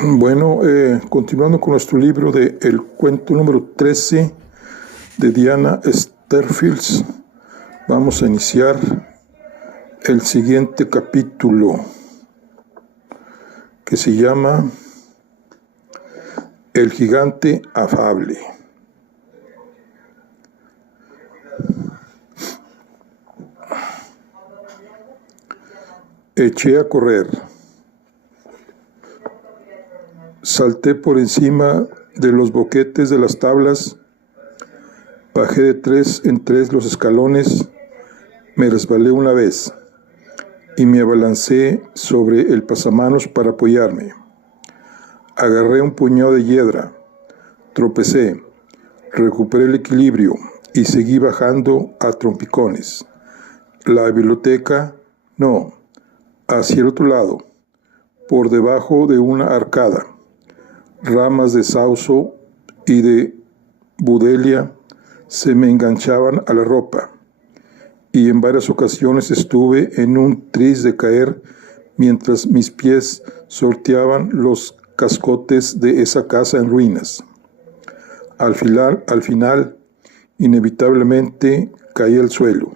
Bueno, continuando con nuestro libro de el cuento número 13 de Diana Sterfields, vamos a iniciar el siguiente capítulo que se llama El gigante afable. Eché a correr. Salté por encima de los boquetes de las tablas, bajé de 3 en 3 los escalones, me resbalé una vez y me abalancé sobre el pasamanos para apoyarme. Agarré un puñado de hiedra, tropecé, recuperé el equilibrio y seguí bajando a trompicones. La biblioteca, no, hacia el otro lado, por debajo de una arcada. Ramas de sauce y de budelia se me enganchaban a la ropa, y en varias ocasiones estuve en un tris de caer mientras mis pies sorteaban los cascotes de esa casa en ruinas. Al final, inevitablemente caí al suelo,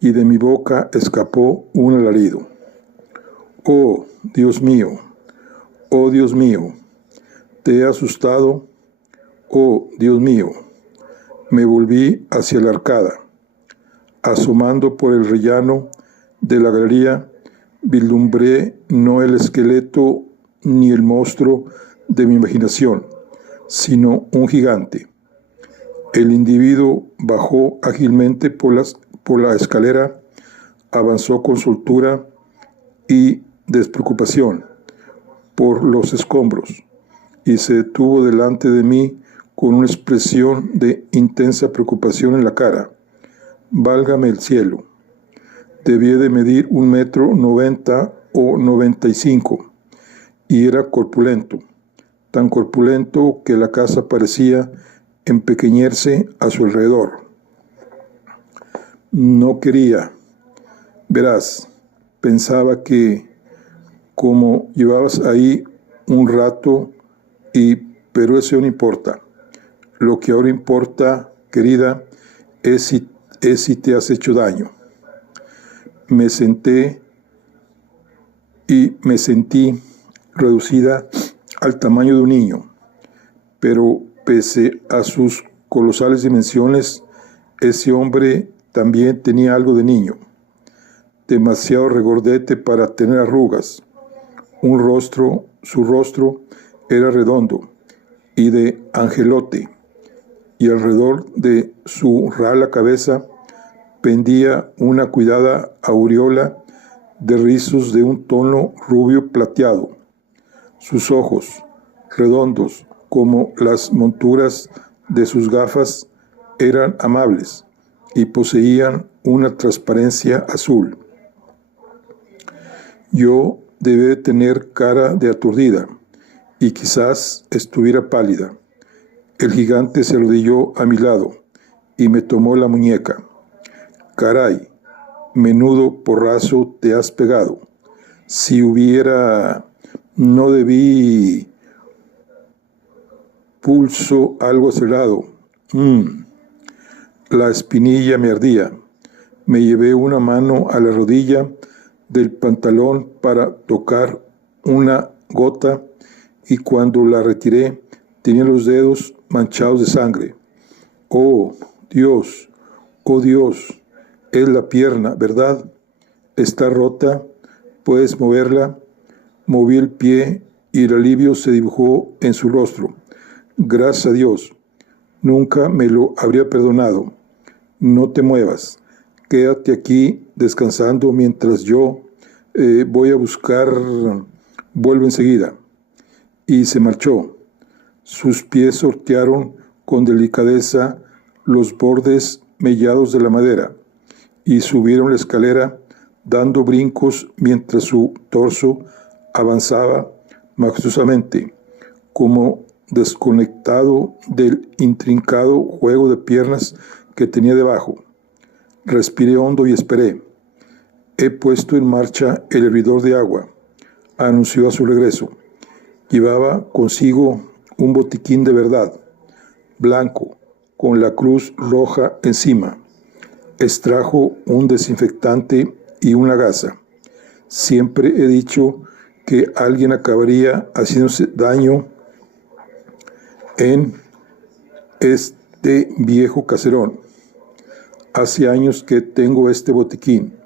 y de mi boca escapó un alarido. ¡Oh, Dios mío! ¡Oh, Dios mío! ¿Te he asustado? ¡Oh, Dios mío! Me volví hacia la arcada. Asomando por el rellano de la galería, vislumbré no el esqueleto ni el monstruo de mi imaginación, sino un gigante. El individuo bajó ágilmente por la escalera, avanzó con soltura y despreocupación por los escombros, y se detuvo delante de mí con una expresión de intensa preocupación en la cara. Válgame el cielo. Debía de medir 1,90 m o 95, y era corpulento, tan corpulento que la casa parecía empequeñerse a su alrededor. No quería. Verás, pensaba que, como llevabas ahí un rato, pero eso no importa. Lo que ahora importa, querida, es si te has hecho daño. Me sentí reducida al tamaño de un niño, pero pese a sus colosales dimensiones, ese hombre también tenía algo de niño. Demasiado regordete para tener arrugas. Su rostro era redondo y de angelote, y alrededor de su rala cabeza pendía una cuidada aureola de rizos de un tono rubio plateado. Sus ojos, redondos como las monturas de sus gafas, eran amables y poseían una transparencia azul. Yo debí de tener cara de aturdida, y quizás estuviera pálida. El gigante se arrodilló a mi lado y me tomó la muñeca. Caray, menudo porrazo te has pegado. Si hubiera, no debí, pulso algo acelerado. La espinilla me ardía. Me llevé una mano a la rodilla del pantalón para tocar una gota, y cuando la retiré tenía los dedos manchados de sangre. ¡Oh, Dios! ¡Oh, Dios! Es la pierna, ¿verdad? Está rota. ¿Puedes moverla? Moví el pie y el alivio se dibujó en su rostro. Gracias a Dios. Nunca me lo habría perdonado. No te muevas. Quédate aquí descansando mientras yo voy a buscar. Vuelvo enseguida. Y se marchó. Sus pies sortearon con delicadeza los bordes mellados de la madera y subieron la escalera dando brincos mientras su torso avanzaba majestuosamente, como desconectado del intrincado juego de piernas que tenía debajo. Respiré hondo y esperé. He puesto en marcha el hervidor de agua, anunció a su regreso. Llevaba consigo un botiquín de verdad, blanco, con la cruz roja encima. Extrajo un desinfectante y una gasa. Siempre he dicho que alguien acabaría haciéndose daño en este viejo caserón. Hace años que tengo este botiquín.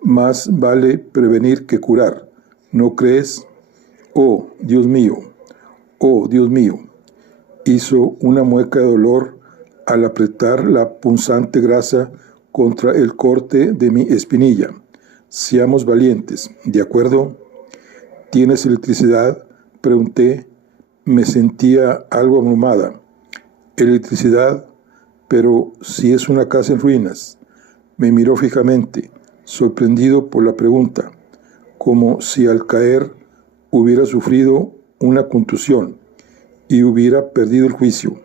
Más vale prevenir que curar, ¿no crees? Oh, Dios mío, oh, Dios mío. Hizo una mueca de dolor al apretar la punzante grasa contra el corte de mi espinilla. Seamos valientes, ¿de acuerdo? ¿Tienes electricidad?, pregunté. Me sentía algo abrumada. ¿Electricidad? Pero si es una casa en ruinas. Me miró fijamente, sorprendido por la pregunta, como si al caer hubiera sufrido una contusión y hubiera perdido el juicio.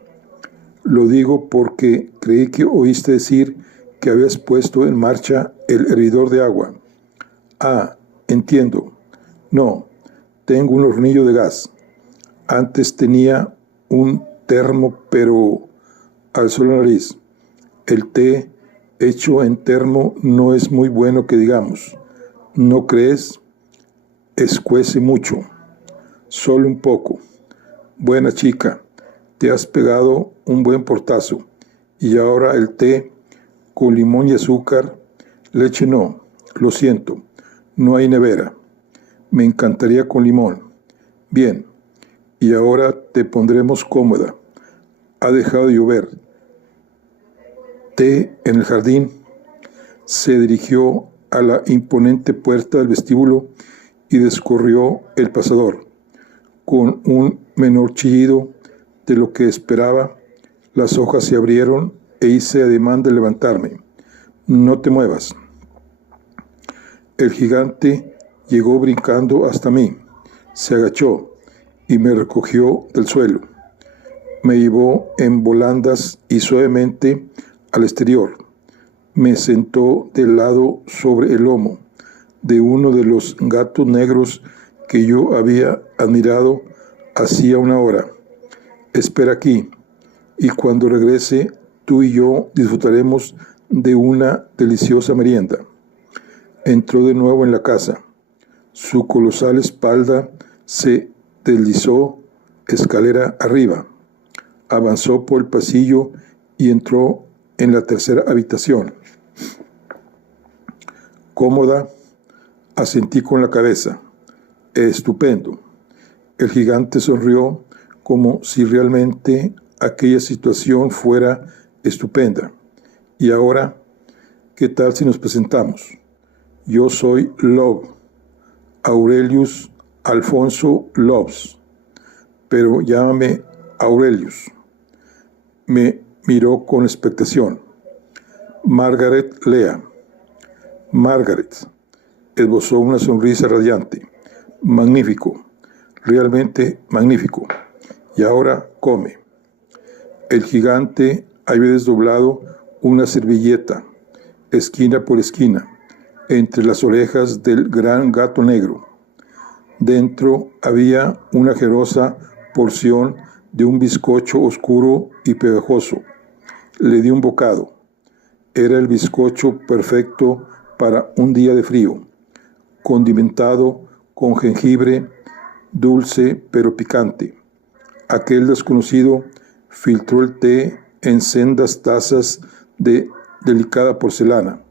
Lo digo porque creí que oíste decir que habías puesto en marcha el hervidor de agua. Ah, entiendo. No, tengo un hornillo de gas. Antes tenía un termo, pero alzó la nariz. El té hecho en termo no es muy bueno que digamos. ¿No crees? Escuece mucho. Solo un poco. Buena chica, te has pegado un buen portazo. Y ahora el té con limón y azúcar. Leche no, lo siento, no hay nevera. Me encantaría con limón. Bien, y ahora te pondremos cómoda. Ha dejado de llover. Té en el jardín. Se dirigió a la imponente puerta del vestíbulo y descorrió el pasador. Con un menor chillido de lo que esperaba, las hojas se abrieron e hice ademán de levantarme. No te muevas. El gigante llegó brincando hasta mí, se agachó y me recogió del suelo. Me llevó en volandas y suavemente al exterior. Me sentó de lado sobre el lomo de uno de los gatos negros que yo había admirado hacía una hora. Espera aquí, y cuando regrese, tú y yo disfrutaremos de una deliciosa merienda. Entró de nuevo en la casa. Su colosal espalda se deslizó escalera arriba. Avanzó por el pasillo y entró en la tercera habitación. Cómoda, asentí con la cabeza. Estupendo. El gigante sonrió como si realmente aquella situación fuera estupenda. Y ahora, ¿qué tal si nos presentamos? Yo soy Love, Aurelius Alfonso Loves, pero llámame Aurelius. Me miró con expectación. Margaret Lea. Margaret. Esbozó una sonrisa radiante. Magnífico, realmente magnífico. Y ahora come. El gigante había desdoblado una servilleta, esquina por esquina, entre las orejas del gran gato negro. Dentro había una generosa porción de un bizcocho oscuro y pegajoso. Le di un bocado. Era el bizcocho perfecto para un día de frío, condimentado con jengibre, dulce pero picante. Aquel desconocido filtró el té en sendas tazas de delicada porcelana.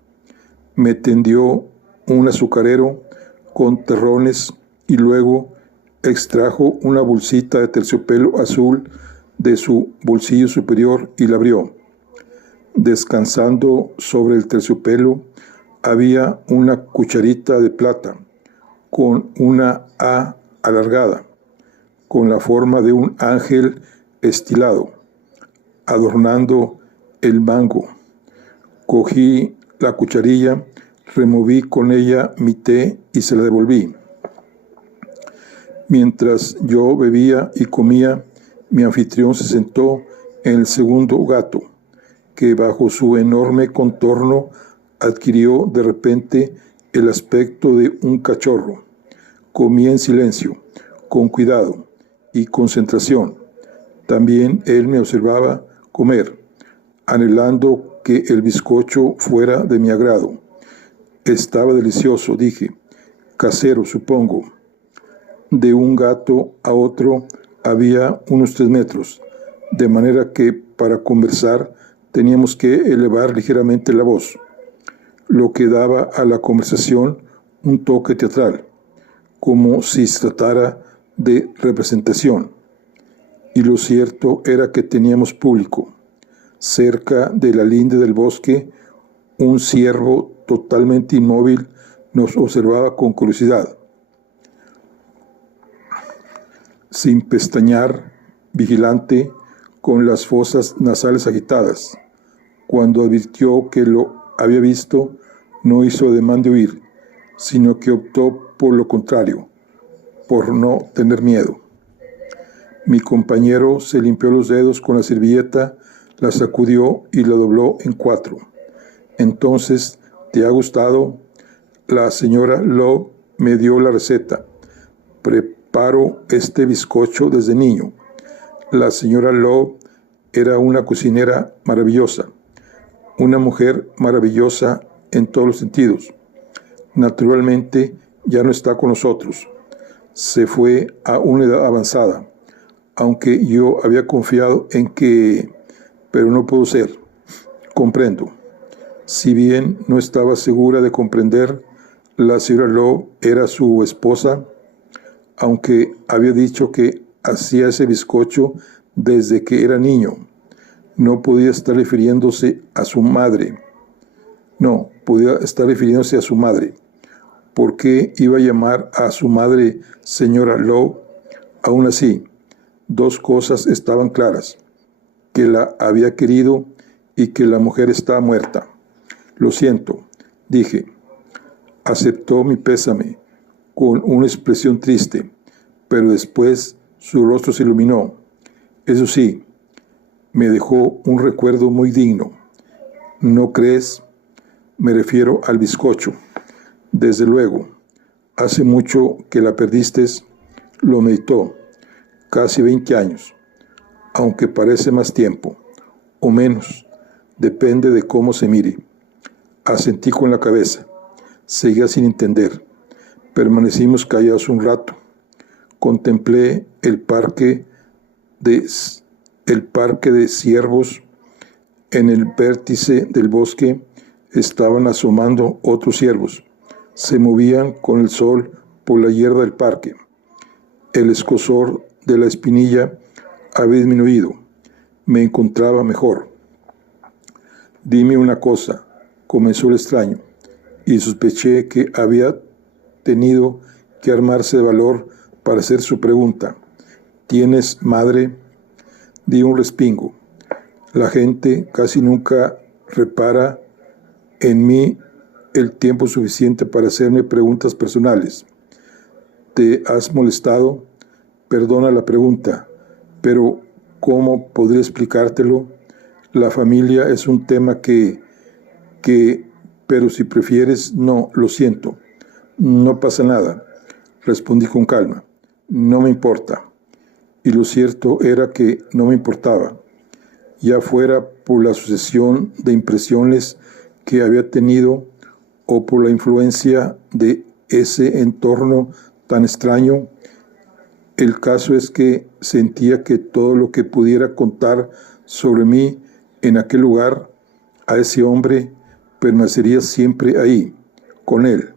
Me tendió un azucarero con terrones y luego extrajo una bolsita de terciopelo azul de su bolsillo superior y la abrió. Descansando sobre el terciopelo había una cucharita de plata con una A alargada, con la forma de un ángel estilado, adornando el mango. Cogí la cucharilla, removí con ella mi té y se la devolví. Mientras yo bebía y comía, mi anfitrión se sentó en el segundo gato, que bajo su enorme contorno adquirió de repente el aspecto de un cachorro. Comía en silencio, con cuidado y concentración. También él me observaba comer, anhelando que el bizcocho fuera de mi agrado. Estaba delicioso, dije, casero, supongo. De un gato a otro había unos 3 metros, de manera que para conversar teníamos que elevar ligeramente la voz, lo que daba a la conversación un toque teatral, como si se tratara de representación. Y lo cierto era que teníamos público. Cerca de la linde del bosque, un ciervo totalmente inmóvil nos observaba con curiosidad. Sin pestañear, vigilante, con las fosas nasales agitadas. Cuando advirtió que lo había visto, no hizo ademán de huir, sino que optó por lo contrario, por no tener miedo. Mi compañero se limpió los dedos con la servilleta, la sacudió y la dobló en 4. Entonces, ¿te ha gustado? La señora Lowe me dio la receta. Preparo este bizcocho desde niño. La señora Lowe era una cocinera maravillosa, una mujer maravillosa en todos los sentidos. Naturalmente, ya no está con nosotros. Se fue a una edad avanzada, aunque yo había confiado en que... Pero no pudo ser. Comprendo. Si bien no estaba segura de comprender, la señora Lowe era su esposa, aunque había dicho que hacía ese bizcocho desde que era niño. No podía estar refiriéndose a su madre. No, podía estar refiriéndose a su madre. ¿Por qué iba a llamar a su madre señora Lowe? Aún así, 2 cosas estaban claras: que la había querido y que la mujer estaba muerta. Lo siento, dije. Aceptó mi pésame con una expresión triste, pero después su rostro se iluminó. Eso sí, me dejó un recuerdo muy digno. ¿No crees? Me refiero al bizcocho. Desde luego, hace mucho que la perdiste. Lo meditó. Casi 20 años. Aunque parece más tiempo, o menos, depende de cómo se mire. Asentí con la cabeza. Seguía sin entender. Permanecimos callados un rato. Contemplé el parque de ciervos. En el vértice del bosque estaban asomando otros ciervos. Se movían con el sol por la hierba del parque. El escozor de la espinilla había disminuido. Me encontraba mejor. Dime una cosa, comenzó el extraño, y sospeché que había tenido que armarse de valor para hacer su pregunta. ¿Tienes madre? Di un respingo. La gente casi nunca repara en mí el tiempo suficiente para hacerme preguntas personales. ¿Te has molestado? Perdona la pregunta, pero ¿cómo podría explicártelo? La familia es un tema pero si prefieres, no, lo siento. No pasa nada, respondí con calma. No me importa. Y lo cierto era que no me importaba, ya fuera por la sucesión de impresiones que había tenido o por la influencia de ese entorno tan extraño. El caso es que sentía que todo lo que pudiera contar sobre mí en aquel lugar, a ese hombre, permanecería siempre ahí, con él,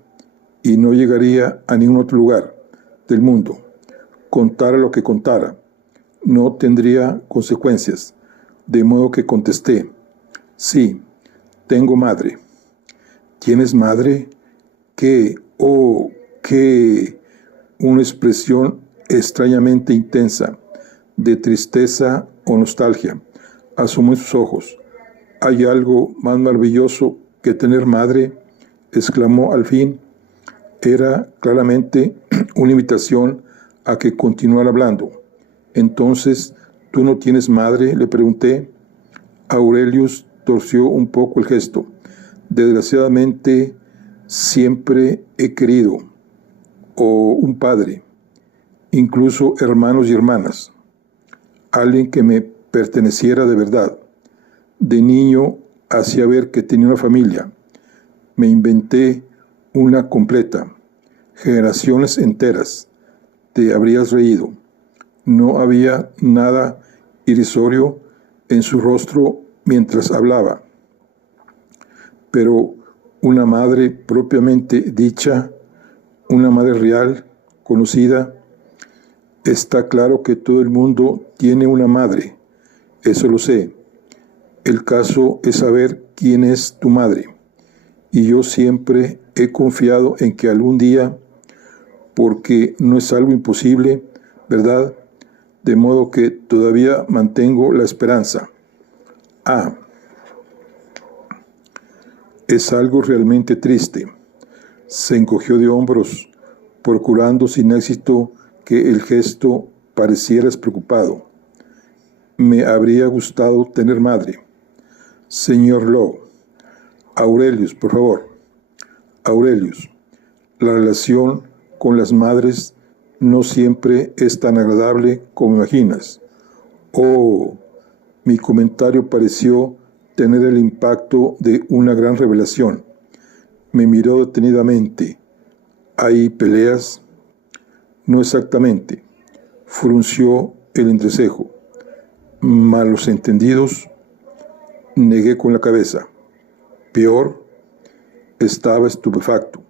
y no llegaría a ningún otro lugar del mundo. Contara lo que contara, no tendría consecuencias, de modo que contesté: sí, tengo madre. ¿Tienes madre? ¿Qué? Oh, qué. Una expresión extrañamente intensa, de tristeza o nostalgia, asomó en sus ojos. ¿Hay algo más maravilloso que tener madre?, exclamó al fin. Era claramente una invitación a que continuara hablando. Entonces, ¿tú no tienes madre?, le pregunté. Aurelius torció un poco el gesto. Desgraciadamente, siempre he querido, o un padre. incluso hermanos y hermanas, alguien que me perteneciera de verdad. De niño hacía ver que tenía una familia. Me inventé una completa. Generaciones enteras. Te habrías reído. No había nada irrisorio en su rostro mientras hablaba. Pero una madre propiamente dicha, una madre real, conocida, está claro que todo el mundo tiene una madre. Eso lo sé. El caso es saber quién es tu madre. Y yo siempre he confiado en que algún día, porque no es algo imposible, ¿verdad? De modo que todavía mantengo la esperanza. Es algo realmente triste. Se encogió de hombros, procurando sin éxito que el gesto pareciera despreocupado. Me habría gustado tener madre. Señor Lowe. Aurelius, por favor. Aurelius, la relación con las madres no siempre es tan agradable como imaginas. Oh, mi comentario pareció tener el impacto de una gran revelación. Me miró detenidamente. ¿Hay peleas? No exactamente. Frunció el entrecejo. ¿Malos entendidos? Negué con la cabeza. Peor, estaba estupefacto.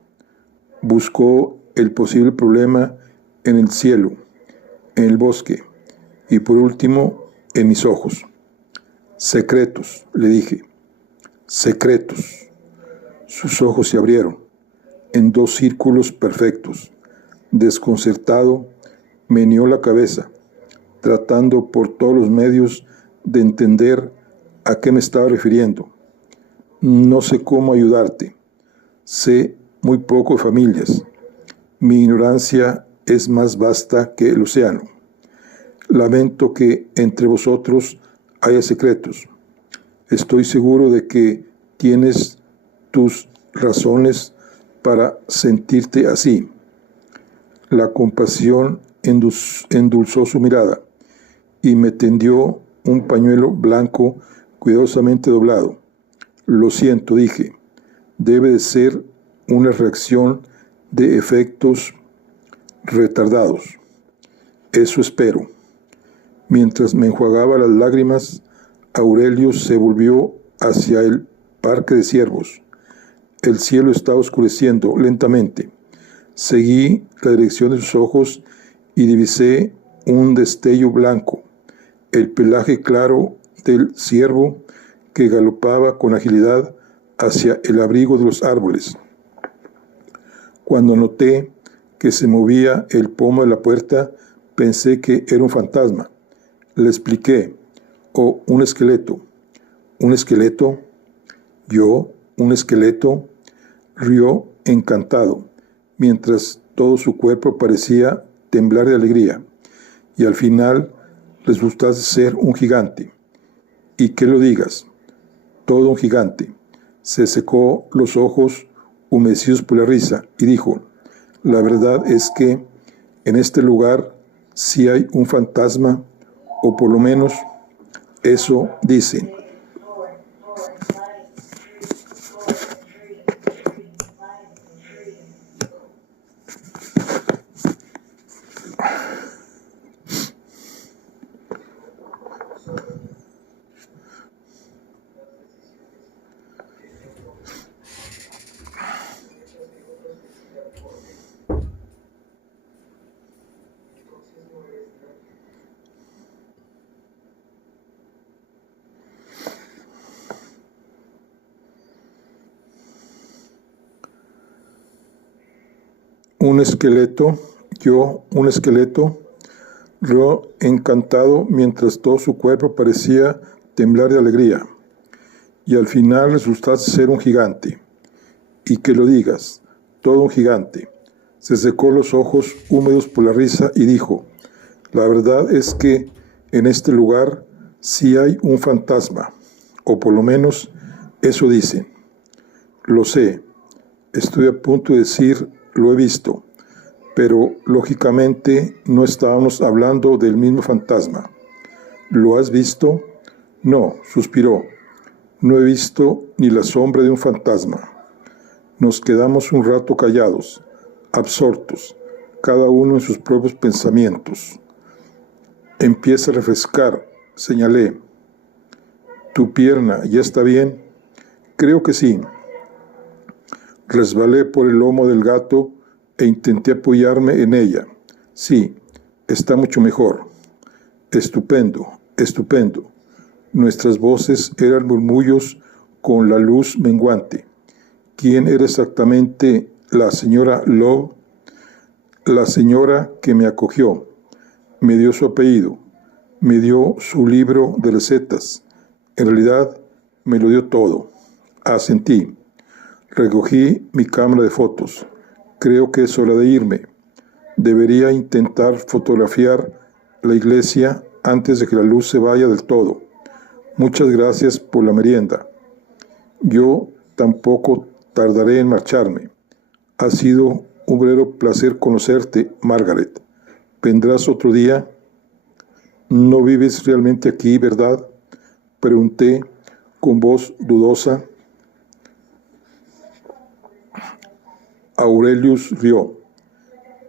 Buscó el posible problema en el cielo, en el bosque y por último en mis ojos. Secretos, le dije. Secretos. Sus ojos se abrieron en dos círculos perfectos. Desconcertado, meneó la cabeza, tratando por todos los medios de entender a qué me estaba refiriendo. No sé cómo ayudarte. Sé muy poco de familias. Mi ignorancia es más vasta que el océano. Lamento que entre vosotros haya secretos. Estoy seguro de que tienes tus razones para sentirte así. La compasión endulzó su mirada y me tendió un pañuelo blanco cuidadosamente doblado. Lo siento, dije. Debe de ser una reacción de efectos retardados. Eso espero. Mientras me enjuagaba las lágrimas, Aurelio se volvió hacia el parque de ciervos. El cielo estaba oscureciendo lentamente. Seguí la dirección de sus ojos y divisé un destello blanco, el pelaje claro del ciervo que galopaba con agilidad hacia el abrigo de los árboles. Cuando noté que se movía el pomo de la puerta, pensé que era un fantasma. Le expliqué. Oh, un esqueleto. ¿Un esqueleto? ¿Yo? ¿Un esqueleto? Rió encantado, mientras todo su cuerpo parecía temblar de alegría. Y al final resultaste ser un gigante. ¿Y qué lo digas? Todo un gigante. Se secó los ojos humedecidos por la risa y dijo, la verdad es que en este lugar sí hay un fantasma, o por lo menos eso dicen. Un esqueleto, yo, un esqueleto, rió encantado mientras todo su cuerpo parecía temblar de alegría. Y al final resultaste ser un gigante. Y que lo digas, todo un gigante. Se secó los ojos húmedos por la risa y dijo, la verdad es que en este lugar sí hay un fantasma, o por lo menos eso dicen. Lo sé, estoy a punto de decir, lo he visto. pero lógicamente no estábamos hablando del mismo fantasma. ¿Lo has visto? No, suspiró. No he visto ni la sombra de un fantasma. Nos quedamos un rato callados, absortos, cada uno en sus propios pensamientos. Empieza a refrescar, señalé. ¿Tu pierna ya está bien? Creo que sí. Resbalé por el lomo del gato e intenté apoyarme en ella. Sí, está mucho mejor. Estupendo, estupendo. Nuestras voces eran murmullos con la luz menguante. ¿Quién era exactamente la señora Love? La señora que me acogió. Me dio su apellido. Me dio su libro de recetas. En realidad, me lo dio todo. Asentí. Recogí mi cámara de fotos. Creo que es hora de irme. Debería intentar fotografiar la iglesia antes de que la luz se vaya del todo. Muchas gracias por la merienda. Yo tampoco tardaré en marcharme. Ha sido un verdadero placer conocerte, Margaret. ¿Vendrás otro día? ¿No vives realmente aquí, verdad? Pregunté con voz dudosa. Aurelius rió.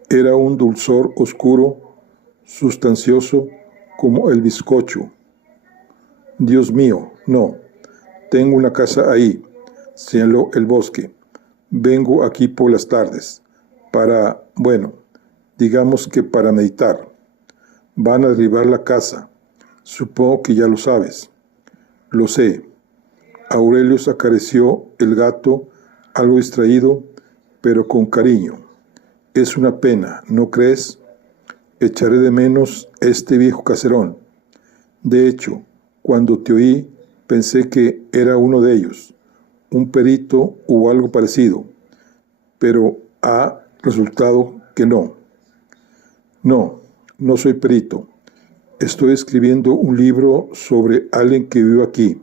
Era un dulzor oscuro, sustancioso como el bizcocho. Dios mío, no. Tengo una casa ahí, señaló el bosque. Vengo aquí por las tardes, digamos que para meditar. Van a derribar la casa. Supongo que ya lo sabes. Lo sé. Aurelius acarició el gato, algo distraído, pero con cariño. Es una pena, ¿no crees? Echaré de menos este viejo caserón. De hecho, cuando te oí, pensé que era uno de ellos, un perito o algo parecido, pero ha resultado que no. No, no soy perito. Estoy escribiendo un libro sobre alguien que vivió aquí.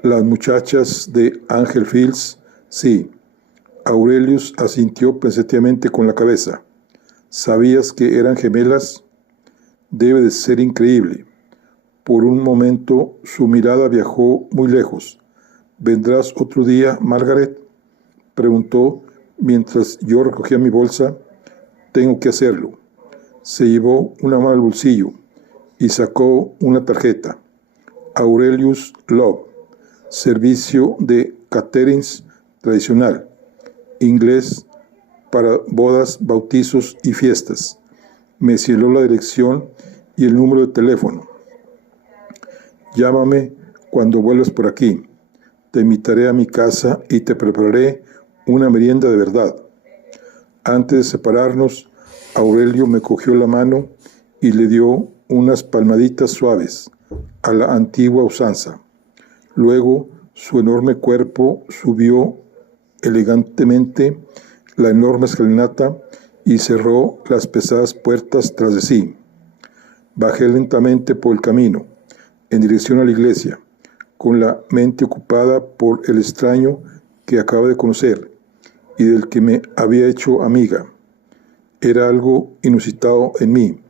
Las muchachas de Angel Fields, sí. Aurelius asintió pensativamente con la cabeza. ¿Sabías que eran gemelas? Debe de ser increíble. Por un momento su mirada viajó muy lejos. ¿Vendrás otro día, Margaret? Preguntó mientras yo recogía mi bolsa. Tengo que hacerlo. Se llevó una mano al bolsillo y sacó una tarjeta. Aurelius Love, servicio de caterings tradicional, inglés para bodas, bautizos y fiestas. Me señaló la dirección y el número de teléfono. Llámame cuando vuelvas por aquí. Te invitaré a mi casa y te prepararé una merienda de verdad. Antes de separarnos, Aurelio me cogió la mano y le dio unas palmaditas suaves, a la antigua usanza. Luego, su enorme cuerpo subió elegantemente la enorme escalinata y cerró las pesadas puertas tras de sí. Bajé lentamente por el camino, en dirección a la iglesia, con la mente ocupada por el extraño que acabo de conocer y del que me había hecho amiga. Era algo inusitado en mí,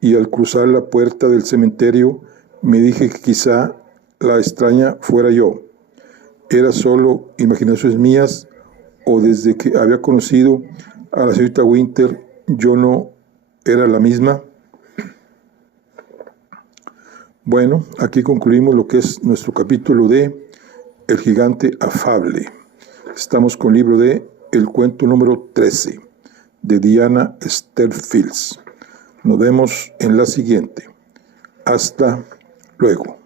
y al cruzar la puerta del cementerio me dije que quizá la extraña fuera yo. ¿Era solo imaginaciones mías o desde que había conocido a la señorita Winter yo no era la misma? Bueno, aquí concluimos lo que es nuestro capítulo de El gigante afable. Estamos con el libro de El cuento número 13 de Diana Esther Fields. Nos vemos en la siguiente. Hasta luego.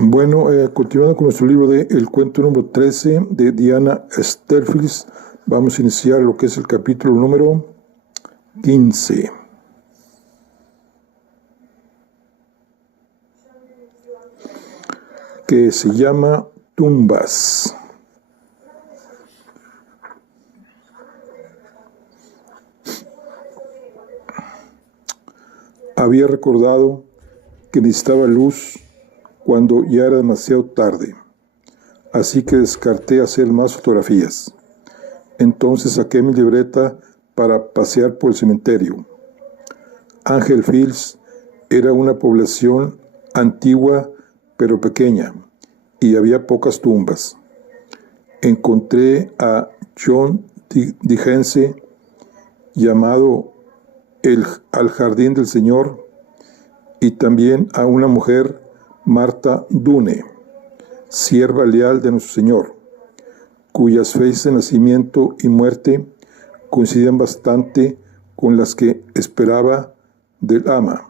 Bueno, continuando con nuestro libro de El cuento número 13 de Diana Esther Fields, vamos a iniciar lo que es el capítulo número 15. Que se llama Tumbas. Había recordado que necesitaba luz cuando ya era demasiado tarde, así que descarté hacer más fotografías. Entonces saqué mi libreta para pasear por el cementerio. Angel Fields era una población antigua pero pequeña y había pocas tumbas. Encontré a John Dickens llamado al Jardín del Señor y también a una mujer, Marta Dune, sierva leal de nuestro Señor, cuyas fechas de nacimiento y muerte coincidían bastante con las que esperaba del ama.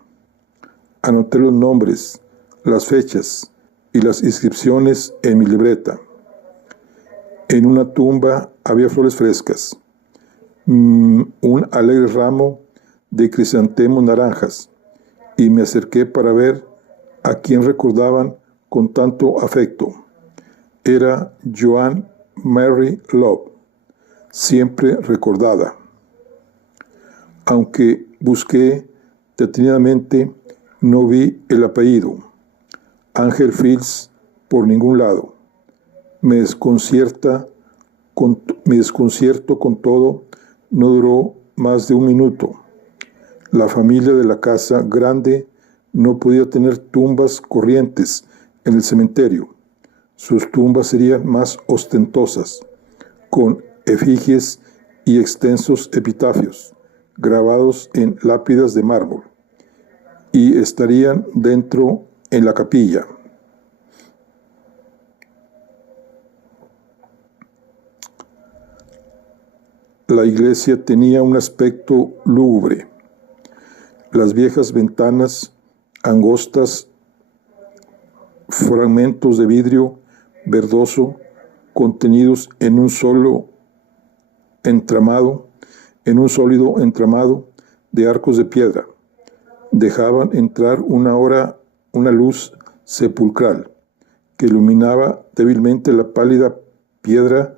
Anoté los nombres, las fechas y las inscripciones en mi libreta. En una tumba había flores frescas, un alegre ramo de crisantemos naranjas, y me acerqué para ver a quien recordaban con tanto afecto. Era Joan Mary Love, siempre recordada. Aunque busqué detenidamente, no vi el apellido Angel Fields por ningún lado. Mi desconcierto con todo no duró más de un minuto. La familia de la casa grande no podía tener tumbas corrientes en el cementerio. Sus tumbas serían más ostentosas, con efigies y extensos epitafios grabados en lápidas de mármol, y estarían dentro en la capilla. La iglesia tenía un aspecto lúgubre. Las viejas ventanas angostas, fragmentos de vidrio verdoso contenidos en un sólido entramado de arcos de piedra, dejaban entrar una luz sepulcral que iluminaba débilmente la pálida piedra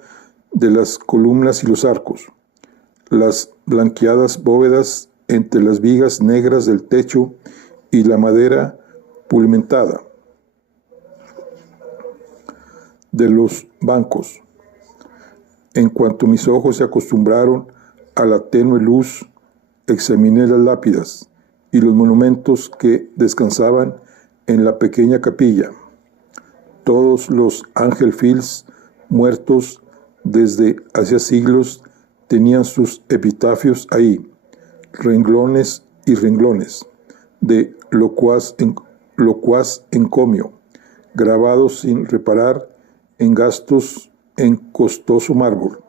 de las columnas y los arcos, las blanqueadas bóvedas entre las vigas negras del techo y la madera pulimentada de los bancos. En cuanto mis ojos se acostumbraron a la tenue luz, examiné las lápidas y los monumentos que descansaban en la pequeña capilla. Todos los Angel Fields muertos desde hacía siglos tenían sus epitafios ahí, renglones y renglones de locuaz encomio, grabados sin reparar en gastos en costoso mármol.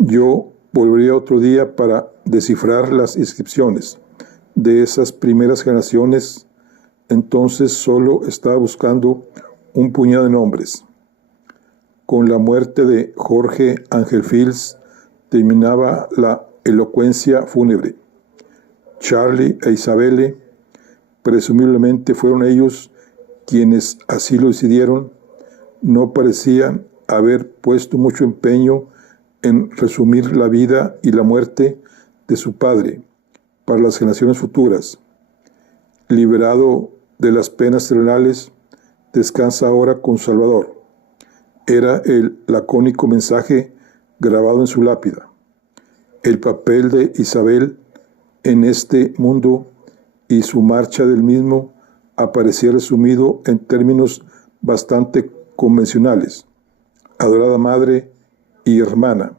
Yo volvería otro día para descifrar las inscripciones de esas primeras generaciones. Entonces solo estaba buscando un puñado de nombres. Con la muerte de Jorge Angel Fields terminaba la elocuencia fúnebre. Charlie e Isabelle, presumiblemente fueron ellos quienes así lo decidieron, no parecían haber puesto mucho empeño en resumir la vida y la muerte de su padre para las generaciones futuras. Liberado de las penas terrenales, descansa ahora con Salvador. Era el lacónico mensaje grabado en su lápida. El papel de Isabel en este mundo y su marcha del mismo aparecía resumido en términos bastante convencionales. Adorada madre y hermana,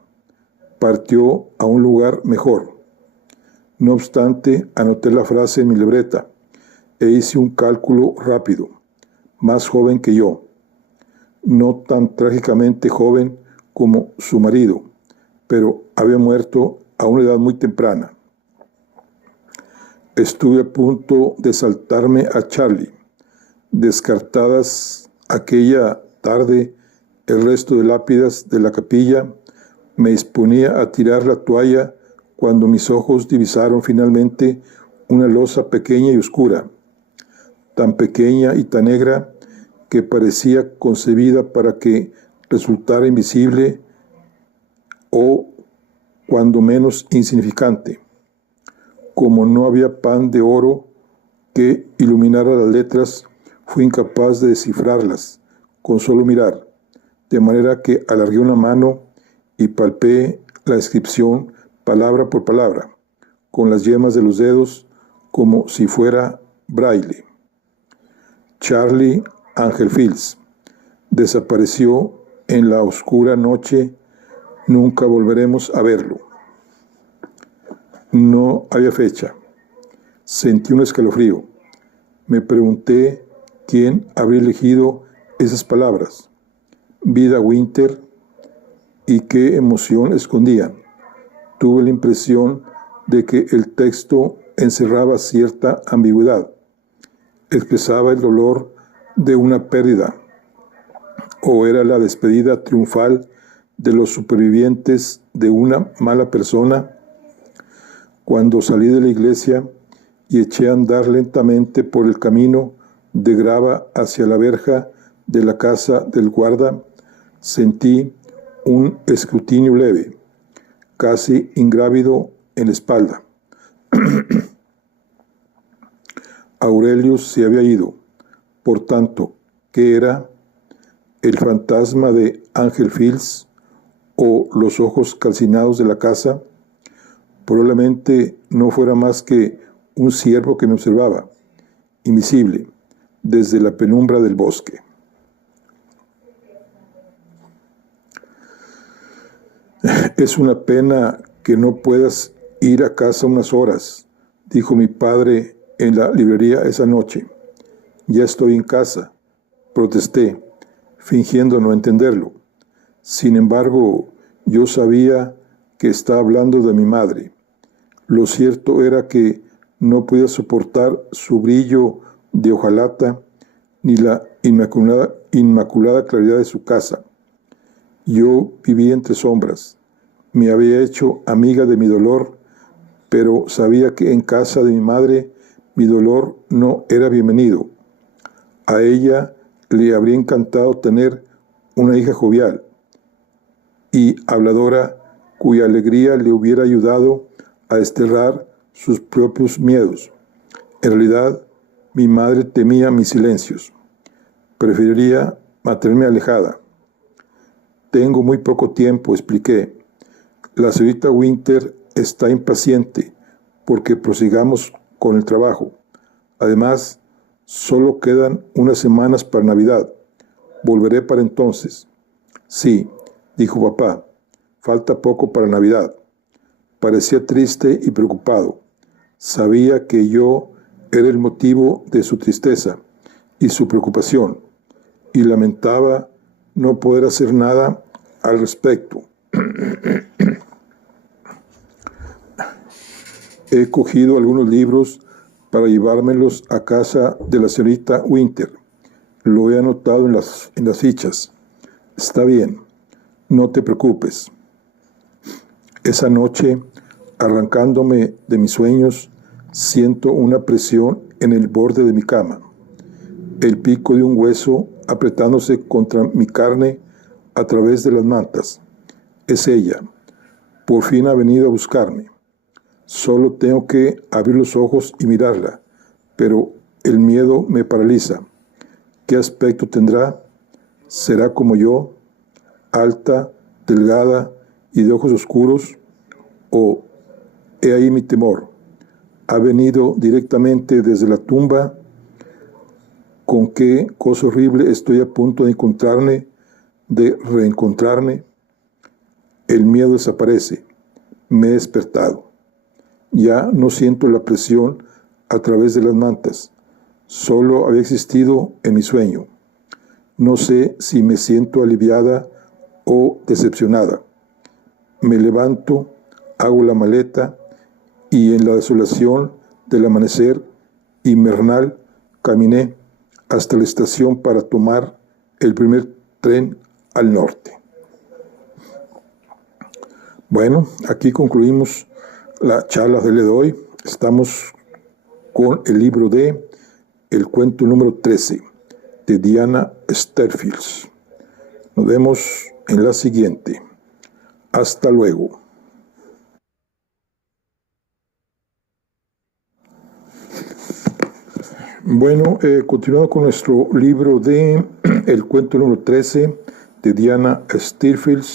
partió a un lugar mejor. No obstante, anoté la frase en mi libreta e hice un cálculo rápido. Más joven que yo, no tan trágicamente joven como su marido, pero había muerto a una edad muy temprana. Estuve a punto de saltarme a Charlie. Descartadas aquella tarde el resto de lápidas de la capilla, me disponía a tirar la toalla cuando mis ojos divisaron finalmente una losa pequeña y oscura, tan pequeña y tan negra que parecía concebida para que resultara invisible o, cuando menos, insignificante. Como no había pan de oro que iluminara las letras, fui incapaz de descifrarlas con solo mirar, de manera que alargué una mano y palpé la inscripción palabra por palabra, con las yemas de los dedos, como si fuera braille. Charlie Angel Fields desapareció en la oscura noche, nunca volveremos a verlo. No había fecha. Sentí un escalofrío. Me pregunté quién habría elegido esas palabras. Vida Winter, y qué emoción escondían. Tuve la impresión de que el texto encerraba cierta ambigüedad. Expresaba el dolor de una pérdida, o era la despedida triunfal de los supervivientes de una mala persona. Cuando salí de la iglesia y eché a andar lentamente por el camino de grava hacia la verja de la casa del guarda, sentí un escrutinio leve, casi ingrávido en la espalda. Aurelius se había ido. Por tanto, ¿qué era? ¿El fantasma de Angel Fields o los ojos calcinados de la casa? Probablemente no fuera más que un ciervo que me observaba, invisible, desde la penumbra del bosque. Es una pena que no puedas ir a casa unas horas, dijo mi padre en la librería esa noche. Ya estoy en casa, protesté, fingiendo no entenderlo. Sin embargo, yo sabía que estaba hablando de mi madre. Lo cierto era que no podía soportar su brillo de hojalata ni la inmaculada claridad de su casa. Yo vivía entre sombras. Me había hecho amiga de mi dolor, pero sabía que en casa de mi madre mi dolor no era bienvenido. A ella le habría encantado tener una hija jovial y habladora cuya alegría le hubiera ayudado a desterrar sus propios miedos. En realidad, mi madre temía mis silencios. Preferiría mantenerme alejada. Tengo muy poco tiempo, expliqué. La señorita Winter está impaciente porque prosigamos con el trabajo. Además, solo quedan unas semanas para Navidad. Volveré para entonces. Sí, dijo papá, falta poco para Navidad. Parecía triste y preocupado. Sabía que yo era el motivo de su tristeza y su preocupación, y lamentaba no poder hacer nada al respecto. He cogido algunos libros para llevármelos a casa de la señorita Winter. Lo he anotado en las fichas. Está bien, no te preocupes. Esa noche, arrancándome de mis sueños, siento una presión en el borde de mi cama. El pico de un hueso apretándose contra mi carne a través de las mantas. Es ella. Por fin ha venido a buscarme. Solo tengo que abrir los ojos y mirarla, pero el miedo me paraliza. ¿Qué aspecto tendrá? ¿Será como yo, alta, delgada y de ojos oscuros? ¿O he ahí mi temor? ¿Ha venido directamente desde la tumba? ¿Con qué cosa horrible estoy a punto de reencontrarme? El miedo desaparece. Me he despertado. Ya no siento la presión a través de las mantas. Solo había existido en mi sueño. No sé si me siento aliviada o decepcionada. Me levanto, hago la maleta y en la desolación del amanecer invernal caminé hasta la estación para tomar el primer tren al norte. Bueno, aquí concluimos la charla del día de hoy. Estamos con el libro de El cuento número 13 de Diana Sterfields. Nos vemos en la siguiente. Hasta luego. Bueno, continuando con nuestro libro de el cuento número 13 de Diana Steelfield,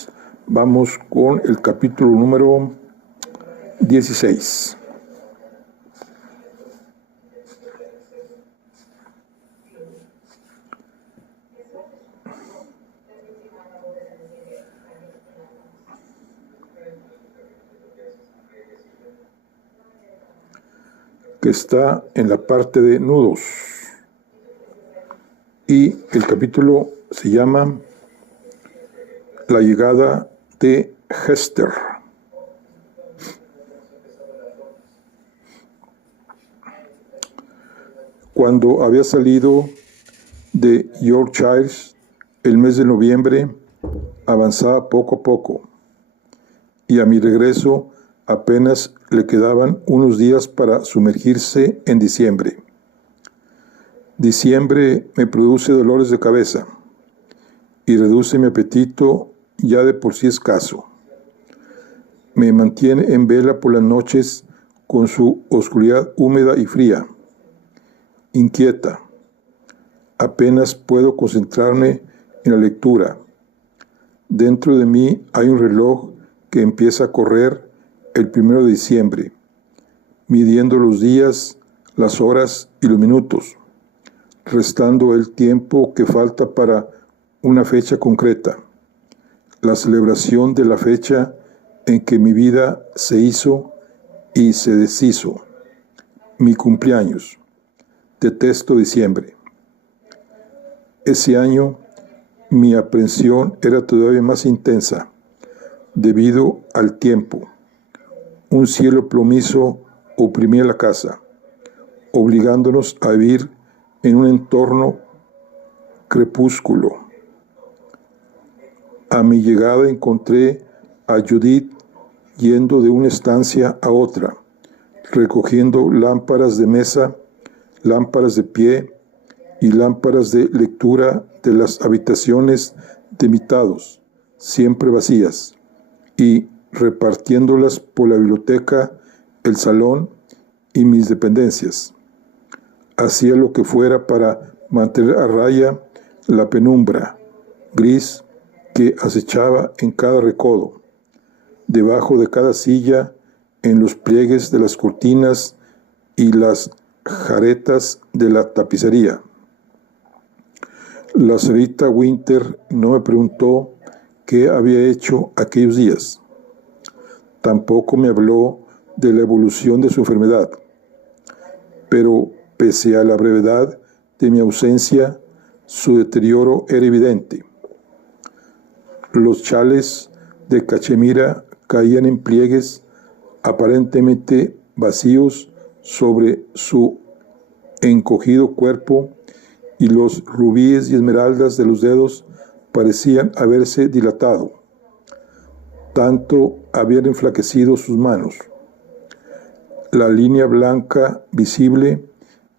vamos con el capítulo número 16. Que está en la parte de nudos. Y el capítulo se llama La llegada de Hester. Cuando había salido de Yorkshire el mes de noviembre, avanzaba poco a poco, y a mi regreso apenas le quedaban unos días para sumergirse en diciembre. Diciembre me produce dolores de cabeza y reduce mi apetito ya de por sí escaso. Me mantiene en vela por las noches con su oscuridad húmeda y fría, inquieta. Apenas puedo concentrarme en la lectura. Dentro de mí hay un reloj que empieza a correr el 1 de diciembre, midiendo los días, las horas y los minutos, restando el tiempo que falta para una fecha concreta, la celebración de la fecha en que mi vida se hizo y se deshizo, mi cumpleaños. Detesto diciembre. Ese año mi aprensión era todavía más intensa, debido al tiempo. Un cielo plomizo oprimía la casa, obligándonos a vivir en un entorno crepúsculo. A mi llegada encontré a Judith yendo de una estancia a otra, recogiendo lámparas de mesa, lámparas de pie y lámparas de lectura de las habitaciones de invitados, siempre vacías, y repartiéndolas por la biblioteca, el salón y mis dependencias. Hacía lo que fuera para mantener a raya la penumbra gris que acechaba en cada recodo, debajo de cada silla, en los pliegues de las cortinas y las jaretas de la tapicería. La señorita Winter no me preguntó qué había hecho aquellos días. Tampoco me habló de la evolución de su enfermedad. Pero, pese a la brevedad de mi ausencia, su deterioro era evidente. Los chales de cachemira caían en pliegues aparentemente vacíos sobre su encogido cuerpo, y los rubíes y esmeraldas de los dedos parecían haberse dilatado. Tanto habían enflaquecido sus manos. La línea blanca visible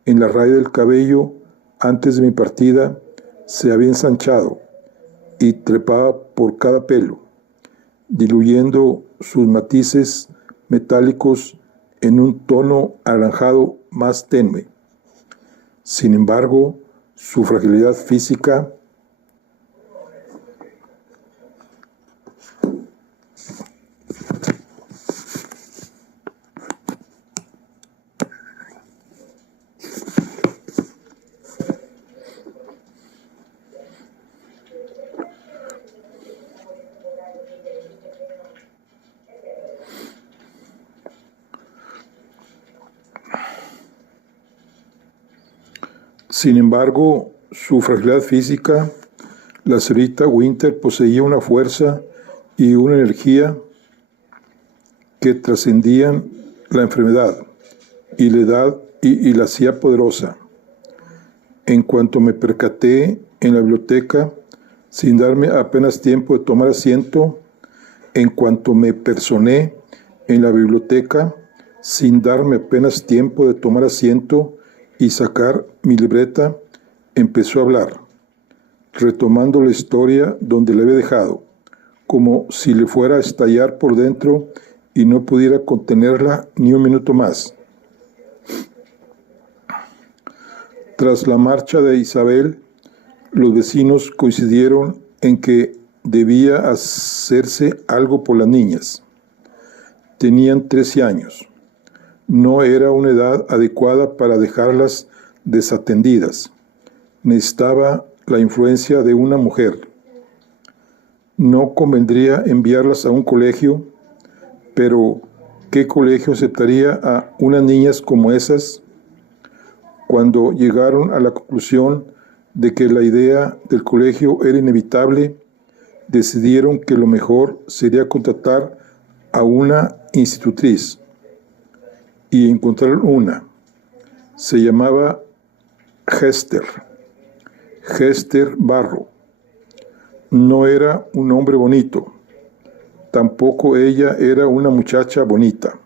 en la raya del cabello antes de mi partida se había ensanchado y trepaba por cada pelo, diluyendo sus matices metálicos en un tono anaranjado más tenue. Sin embargo, su fragilidad física la señorita Winter poseía una fuerza y una energía que trascendían la enfermedad y la edad y la hacía poderosa. En cuanto me percaté en la biblioteca, sin darme apenas tiempo de tomar asiento, en cuanto me personé en la biblioteca, sin darme apenas tiempo de tomar asiento y sacar mi libreta, empezó a hablar, retomando la historia donde la había dejado, como si le fuera a estallar por dentro y no pudiera contenerla ni un minuto más. Tras la marcha de Isabel, los vecinos coincidieron en que debía hacerse algo por las niñas. Tenían 13 años. No era una edad adecuada para dejarlas desatendidas. Necesitaba la influencia de una mujer. No convendría enviarlas a un colegio, pero ¿qué colegio aceptaría a unas niñas como esas? Cuando llegaron a la conclusión de que la idea del colegio era inevitable, decidieron que lo mejor sería contratar a una institutriz. Y encontraron una. Se llamaba Hester Barro. No era un hombre bonito. Tampoco ella era una muchacha bonita.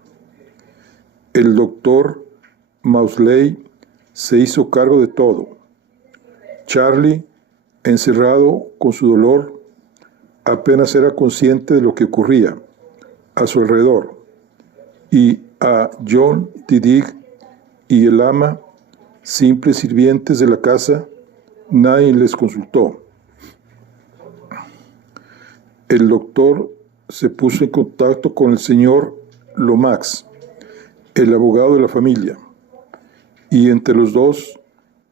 El doctor Mausley se hizo cargo de todo. Charlie, encerrado con su dolor, apenas era consciente de lo que ocurría a su alrededor. Y a John Didig y el ama, simples sirvientes de la casa, nadie les consultó. El doctor se puso en contacto con el señor Lomax, el abogado de la familia, y entre los dos,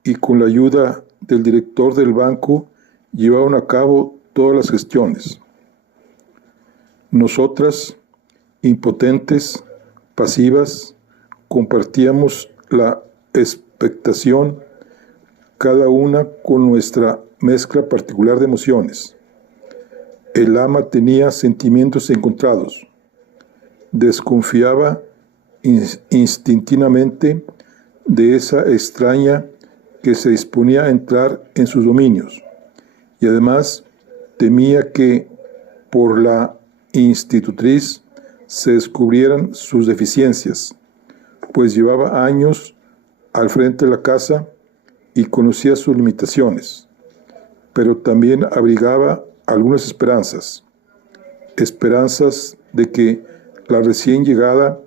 y con la ayuda del director del banco, llevaron a cabo todas las gestiones. Nosotras, impotentes, pasivas, compartíamos la expectación, cada una con nuestra mezcla particular de emociones. El ama tenía sentimientos encontrados. Desconfiaba instintivamente de esa extraña que se disponía a entrar en sus dominios, y además temía que por la institutriz se descubrieran sus deficiencias, pues llevaba años al frente de la casa y conocía sus limitaciones, pero también abrigaba algunas esperanzas de que la recién llegada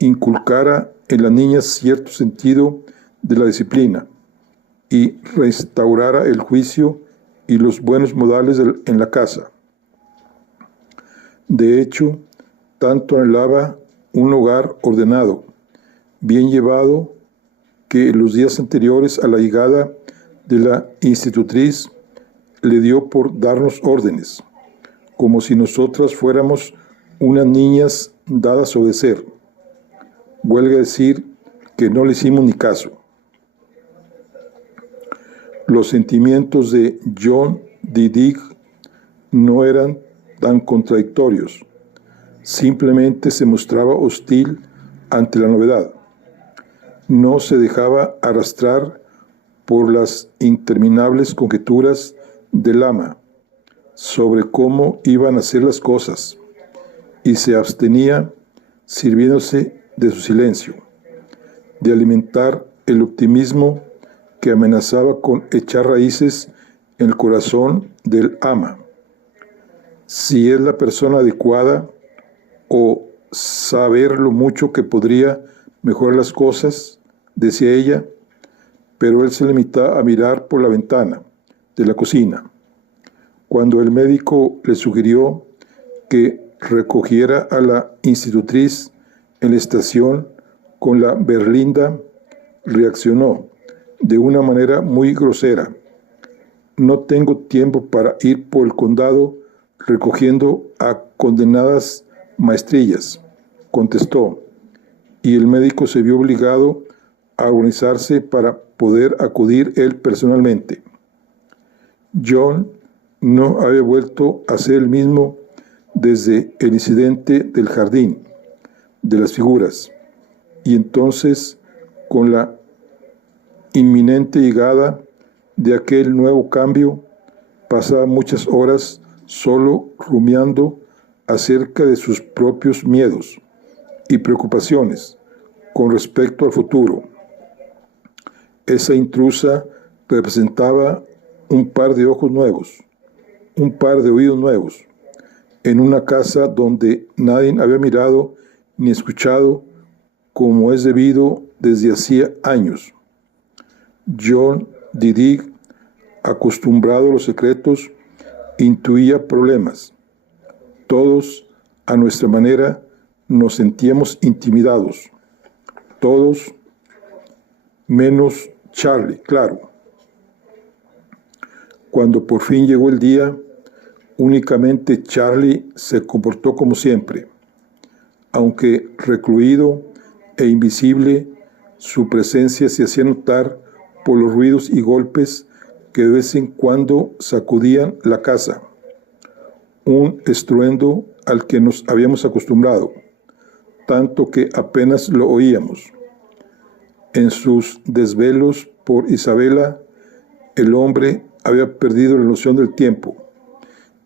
inculcara en la niña cierto sentido de la disciplina y restaurara el juicio y los buenos modales en la casa. De hecho, tanto anhelaba un hogar ordenado, bien llevado, que los días anteriores a la llegada de la institutriz le dio por darnos órdenes, como si nosotras fuéramos unas niñas dadas a obedecer. Huelga decir que no le hicimos ni caso. Los sentimientos de John Didig no eran tan contradictorios. Simplemente se mostraba hostil ante la novedad. No se dejaba arrastrar por las interminables conjeturas del ama sobre cómo iban a ser las cosas, y se abstenía, sirviéndose de su silencio, de alimentar el optimismo que amenazaba con echar raíces en el corazón del ama. Si es la persona adecuada, o saber lo mucho que podría mejorar las cosas, decía ella, pero él se limitaba a mirar por la ventana de la cocina. Cuando el médico le sugirió que recogiera a la institutriz en la estación con la berlinda, reaccionó de una manera muy grosera. No tengo tiempo para ir por el condado recogiendo a condenadas maestrillas, contestó, y el médico se vio obligado a organizarse para poder acudir él personalmente. John no había vuelto a ser el mismo desde el incidente del jardín de las figuras, y entonces, con la inminente llegada de aquel nuevo cambio, pasaba muchas horas solo rumiando acerca de sus propios miedos y preocupaciones con respecto al futuro. Esa intrusa representaba un par de ojos nuevos, un par de oídos nuevos, en una casa donde nadie había mirado ni escuchado como es debido desde hacía años. John Didig, acostumbrado a los secretos, intuía problemas. Todos, a nuestra manera, nos sentíamos intimidados. Todos, menos Charlie, claro. Cuando por fin llegó el día, únicamente Charlie se comportó como siempre. Aunque recluido e invisible, su presencia se hacía notar por los ruidos y golpes que de vez en cuando sacudían la casa. Un estruendo al que nos habíamos acostumbrado, tanto que apenas lo oíamos. En sus desvelos por Isabela, el hombre había perdido la noción del tiempo,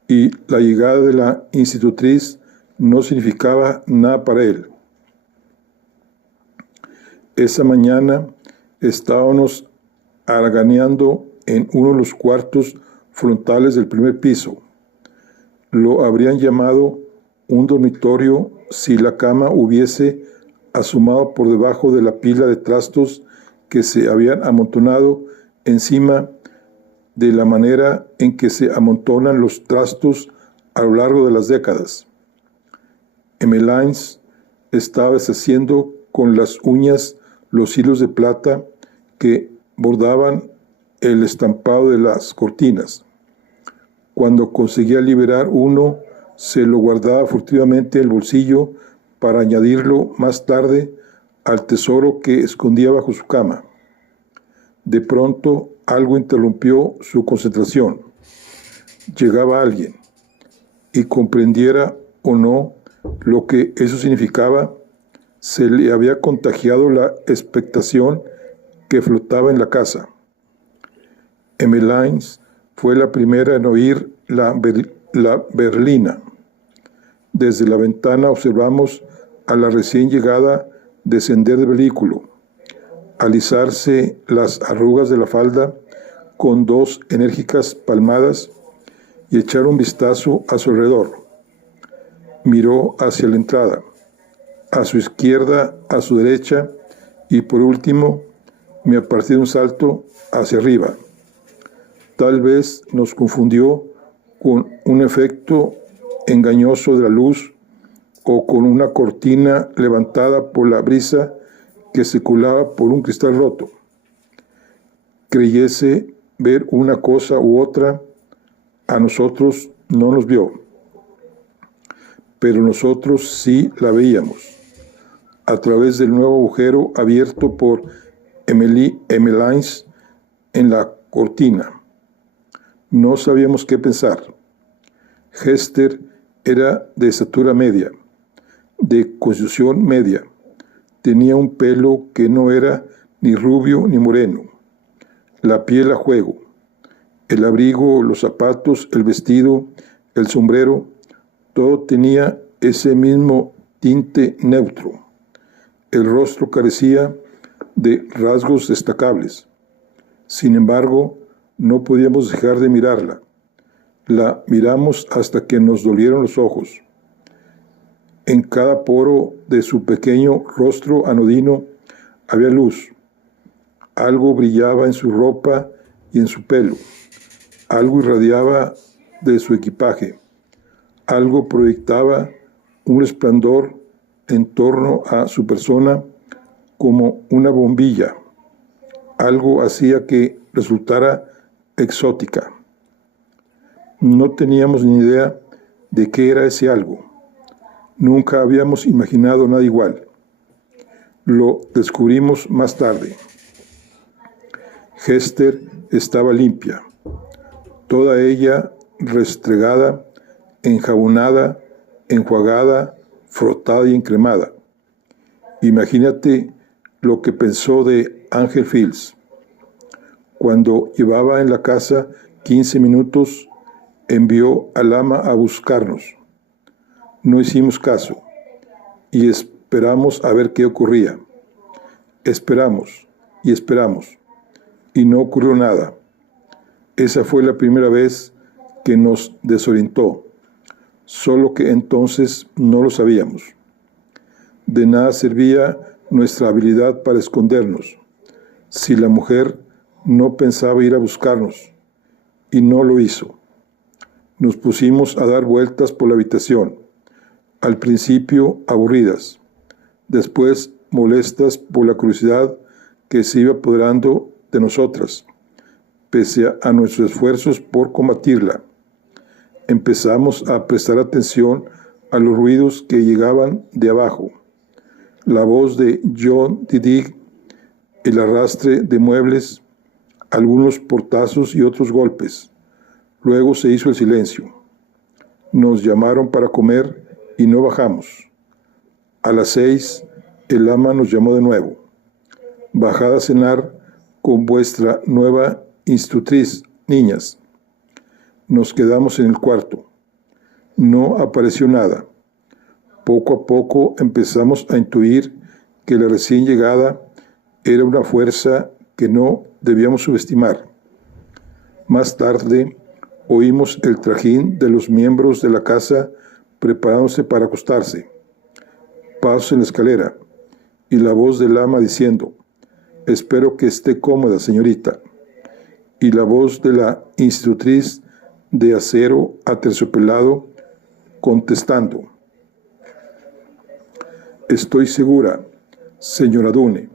y la llegada de la institutriz no significaba nada para él. Esa mañana estábamos haraganeando en uno de los cuartos frontales del primer piso. Lo habrían llamado un dormitorio si la cama hubiese asomado por debajo de la pila de trastos que se habían amontonado encima de la manera en que se amontonan los trastos a lo largo de las décadas. Emmeline estaba deshaciendo con las uñas los hilos de plata que bordaban el estampado de las cortinas. Cuando conseguía liberar uno, se lo guardaba furtivamente en el bolsillo para añadirlo más tarde al tesoro que escondía bajo su cama. De pronto, algo interrumpió su concentración. Llegaba alguien, y comprendiera o no lo que eso significaba, se le había contagiado la expectación que flotaba en la casa. Emmeline fue la primera en oír la berlina. Desde la ventana observamos a la recién llegada descender del vehículo, alisarse las arrugas de la falda con dos enérgicas palmadas y echar un vistazo a su alrededor. Miró hacia la entrada, a su izquierda, a su derecha y por último me aparté de un salto hacia arriba. Tal vez nos confundió con un efecto engañoso de la luz o con una cortina levantada por la brisa que se colaba por un cristal roto. Creyese ver una cosa u otra, a nosotros no nos vio, pero nosotros sí la veíamos, a través del nuevo agujero abierto por Emmeline en la cortina. No sabíamos qué pensar. Hester era de estatura media, de constitución media. Tenía un pelo que no era ni rubio ni moreno, la piel a juego, el abrigo, los zapatos, el vestido, el sombrero, todo tenía ese mismo tinte neutro. El rostro carecía de rasgos destacables. Sin embargo, no podíamos dejar de mirarla. La miramos hasta que nos dolieron los ojos. En cada poro de su pequeño rostro anodino había luz. Algo brillaba en su ropa y en su pelo. Algo irradiaba de su equipaje. Algo proyectaba un resplandor en torno a su persona como una bombilla. Algo hacía que resultara exótica. No teníamos ni idea de qué era ese algo. Nunca habíamos imaginado nada igual. Lo descubrimos más tarde. Hester estaba limpia, toda ella restregada, enjabonada, enjuagada, frotada y encremada. Imagínate lo que pensó de Ángel Fields. Cuando llevaba en la casa 15 minutos, envió al ama a buscarnos. No hicimos caso y esperamos a ver qué ocurría. Esperamos y esperamos y no ocurrió nada. Esa fue la primera vez que nos desorientó, solo que entonces no lo sabíamos. De nada servía nuestra habilidad para escondernos, si la mujer no pensaba ir a buscarnos, y no lo hizo. Nos pusimos a dar vueltas por la habitación, al principio aburridas, después molestas por la curiosidad que se iba apoderando de nosotras, pese a nuestros esfuerzos por combatirla. Empezamos a prestar atención a los ruidos que llegaban de abajo, la voz de John Didig, el arrastre de muebles, algunos portazos y otros golpes. Luego se hizo el silencio. Nos llamaron para comer y no bajamos. A las 6, el ama nos llamó de nuevo. Bajad a cenar con vuestra nueva institutriz, niñas. Nos quedamos en el cuarto. No apareció nada. Poco a poco empezamos a intuir que la recién llegada era una fuerza que no debíamos subestimar. Más tarde, oímos el trajín de los miembros de la casa preparándose para acostarse, pasos en la escalera, y la voz del ama diciendo: «Espero que esté cómoda, señorita», y la voz de la institutriz de acero aterciopelado contestando: «Estoy segura, señora Dune,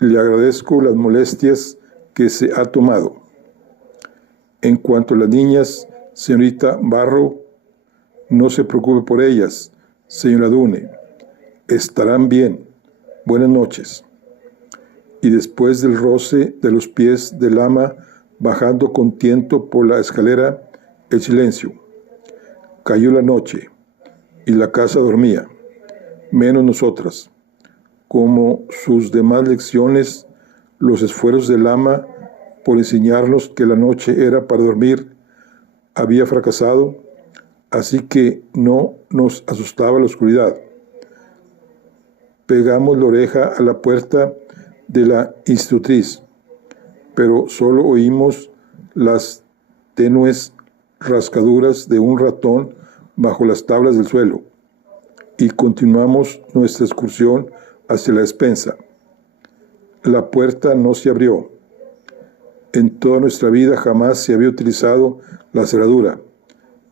le agradezco las molestias que se ha tomado. En cuanto a las niñas, señorita Barrow, no se preocupe por ellas, señora Dune, estarán bien. Buenas noches». Y después del roce de los pies del ama bajando con tiento por la escalera, el silencio. Cayó la noche y la casa dormía, menos nosotras. Como sus demás lecciones, los esfuerzos del ama por enseñarnos que la noche era para dormir había fracasado, así que no nos asustaba la oscuridad. Pegamos la oreja a la puerta de la institutriz, pero solo oímos las tenues rascaduras de un ratón bajo las tablas del suelo, y continuamos nuestra excursión hacia la despensa. La puerta no se abrió. En toda nuestra vida jamás se había utilizado la cerradura,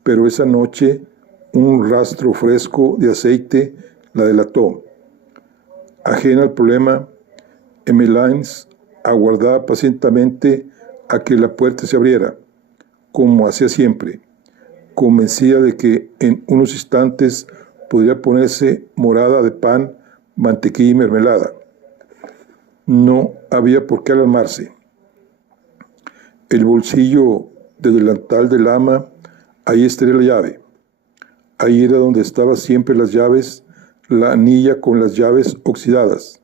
pero esa noche un rastro fresco de aceite la delató. Ajena al problema, Emmeline aguardaba pacientemente a que la puerta se abriera, como hacía siempre, convencida de que en unos instantes podría ponerse morada de pan, mantequilla y mermelada. No había por qué alarmarse. El bolsillo del delantal del ama, ahí estaría la llave. Ahí era donde estaban siempre las llaves, la anilla con las llaves oxidadas,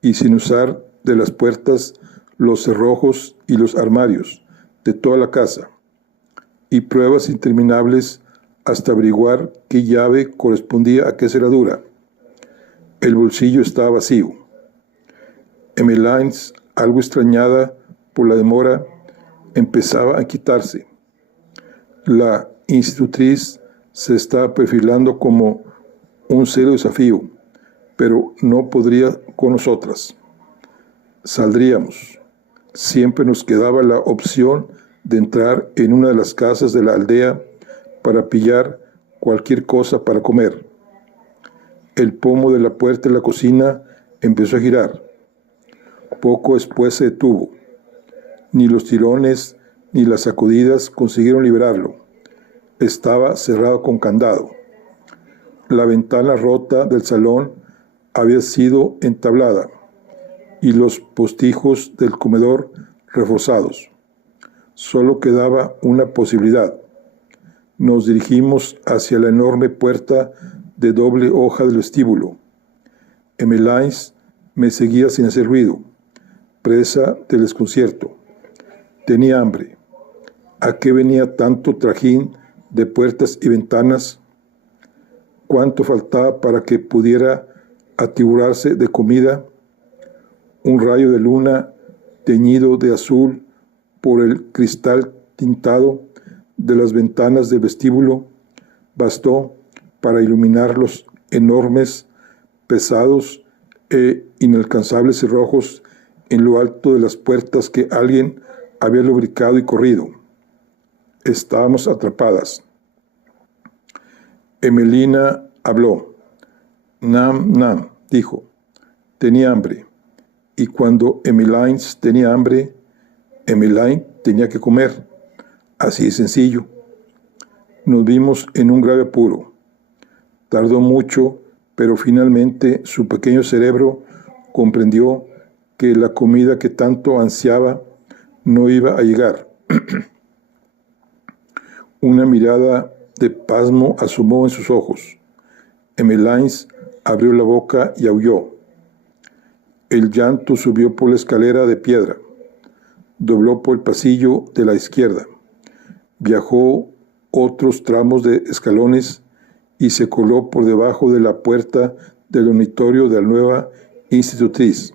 y sin usar de las puertas, los cerrojos y los armarios de toda la casa, y pruebas interminables hasta averiguar qué llave correspondía a qué cerradura. El bolsillo estaba vacío. Emmeline, algo extrañada por la demora, empezaba a quitarse. La institutriz se estaba perfilando como un serio desafío, pero no podría con nosotras. Saldríamos. Siempre nos quedaba la opción de entrar en una de las casas de la aldea para pillar cualquier cosa para comer. El pomo de la puerta de la cocina empezó a girar. Poco después se detuvo. Ni los tirones ni las sacudidas consiguieron liberarlo. Estaba cerrado con candado. La ventana rota del salón había sido entablada y los postijos del comedor reforzados. Solo quedaba una posibilidad. Nos dirigimos hacia la enorme puerta de doble hoja del vestíbulo. Emmeline me seguía sin hacer ruido, presa del desconcierto. Tenía hambre. ¿A qué venía tanto trajín de puertas y ventanas? ¿Cuánto faltaba para que pudiera atiborrarse de comida? Un rayo de luna teñido de azul por el cristal tintado de las ventanas del vestíbulo bastó para iluminar los enormes, pesados e inalcanzables cerrojos en lo alto de las puertas que alguien había lubricado y corrido. Estábamos atrapadas. Emelina habló. Nam, Nam, dijo. Tenía hambre. Y cuando Emmeline tenía hambre, Emmeline tenía que comer. Así de sencillo. Nos vimos en un grave apuro. Tardó mucho, pero finalmente su pequeño cerebro comprendió que la comida que tanto ansiaba no iba a llegar. Una mirada de pasmo asomó en sus ojos. Emmeline abrió la boca y aulló. El llanto subió por la escalera de piedra, dobló por el pasillo de la izquierda, viajó otros tramos de escalones y se coló por debajo de la puerta del dormitorio de la nueva institutriz.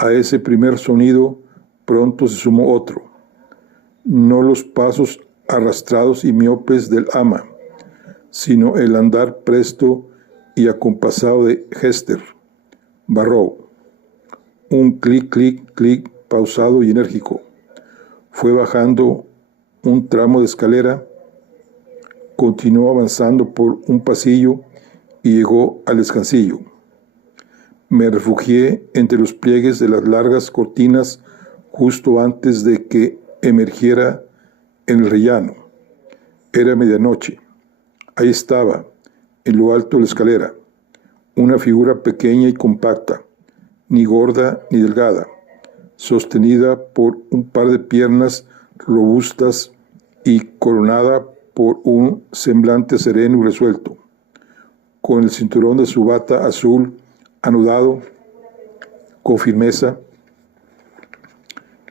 A ese primer sonido pronto se sumó otro, no los pasos arrastrados y miopes del ama, sino el andar presto y acompasado de Hester Barrow. Un clic, clic, clic pausado y enérgico. Fue bajando un tramo de escalera, continuó avanzando por un pasillo y llegó al descansillo. Me refugié entre los pliegues de las largas cortinas justo antes de que emergiera en el rellano. Era medianoche. Ahí estaba, en lo alto de la escalera, una figura pequeña y compacta, ni gorda ni delgada, sostenida por un par de piernas robustas y coronada por un semblante sereno y resuelto, con el cinturón de su bata azul anudado con firmeza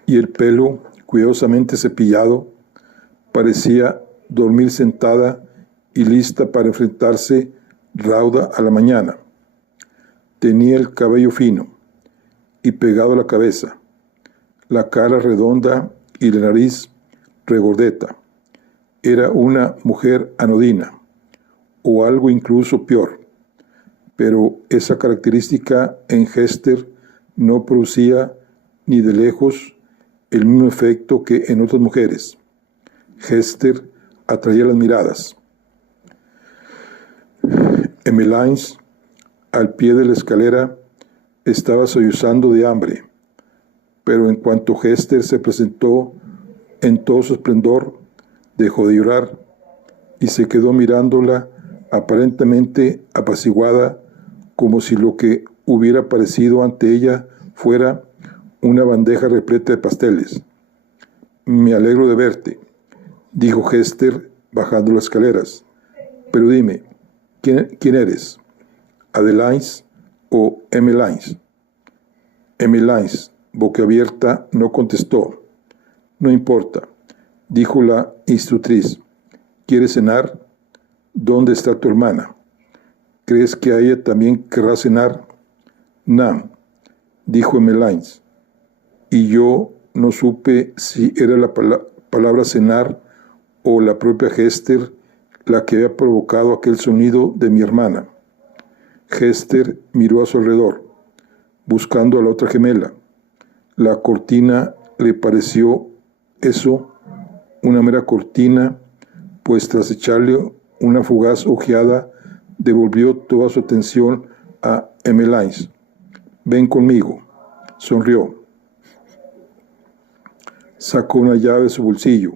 y el pelo cuidadosamente cepillado. Parecía dormir sentada y lista para enfrentarse rauda a la mañana. Tenía el cabello fino y pegado a la cabeza, la cara redonda y la nariz regordeta. Era una mujer anodina, o algo incluso peor, pero esa característica en Hester no producía ni de lejos el mismo efecto que en otras mujeres. Hester atraía las miradas. Emmeline, al pie de la escalera, estaba sollozando de hambre, pero en cuanto Hester se presentó en todo su esplendor, dejó de llorar y se quedó mirándola aparentemente apaciguada, como si lo que hubiera aparecido ante ella fuera una bandeja repleta de pasteles. Me alegro de verte, dijo Hester bajando las escaleras. Pero dime, ¿quién eres? ¿Adelaide o Emmeline? Emmeline, boquiabierta, no contestó. No importa, dijo la institutriz. ¿Quieres cenar? ¿Dónde está tu hermana? ¿Crees que a ella también querrá cenar? Nam, dijo Emmeline. Y yo no supe si era la palabra cenar o la propia Hester la que había provocado aquel sonido de mi hermana. Hester miró a su alrededor, buscando a la otra gemela. La cortina le pareció eso, una mera cortina, pues tras echarle una fugaz ojeada, devolvió toda su atención a Emmeline. Ven conmigo, sonrió. Sacó una llave de su bolsillo.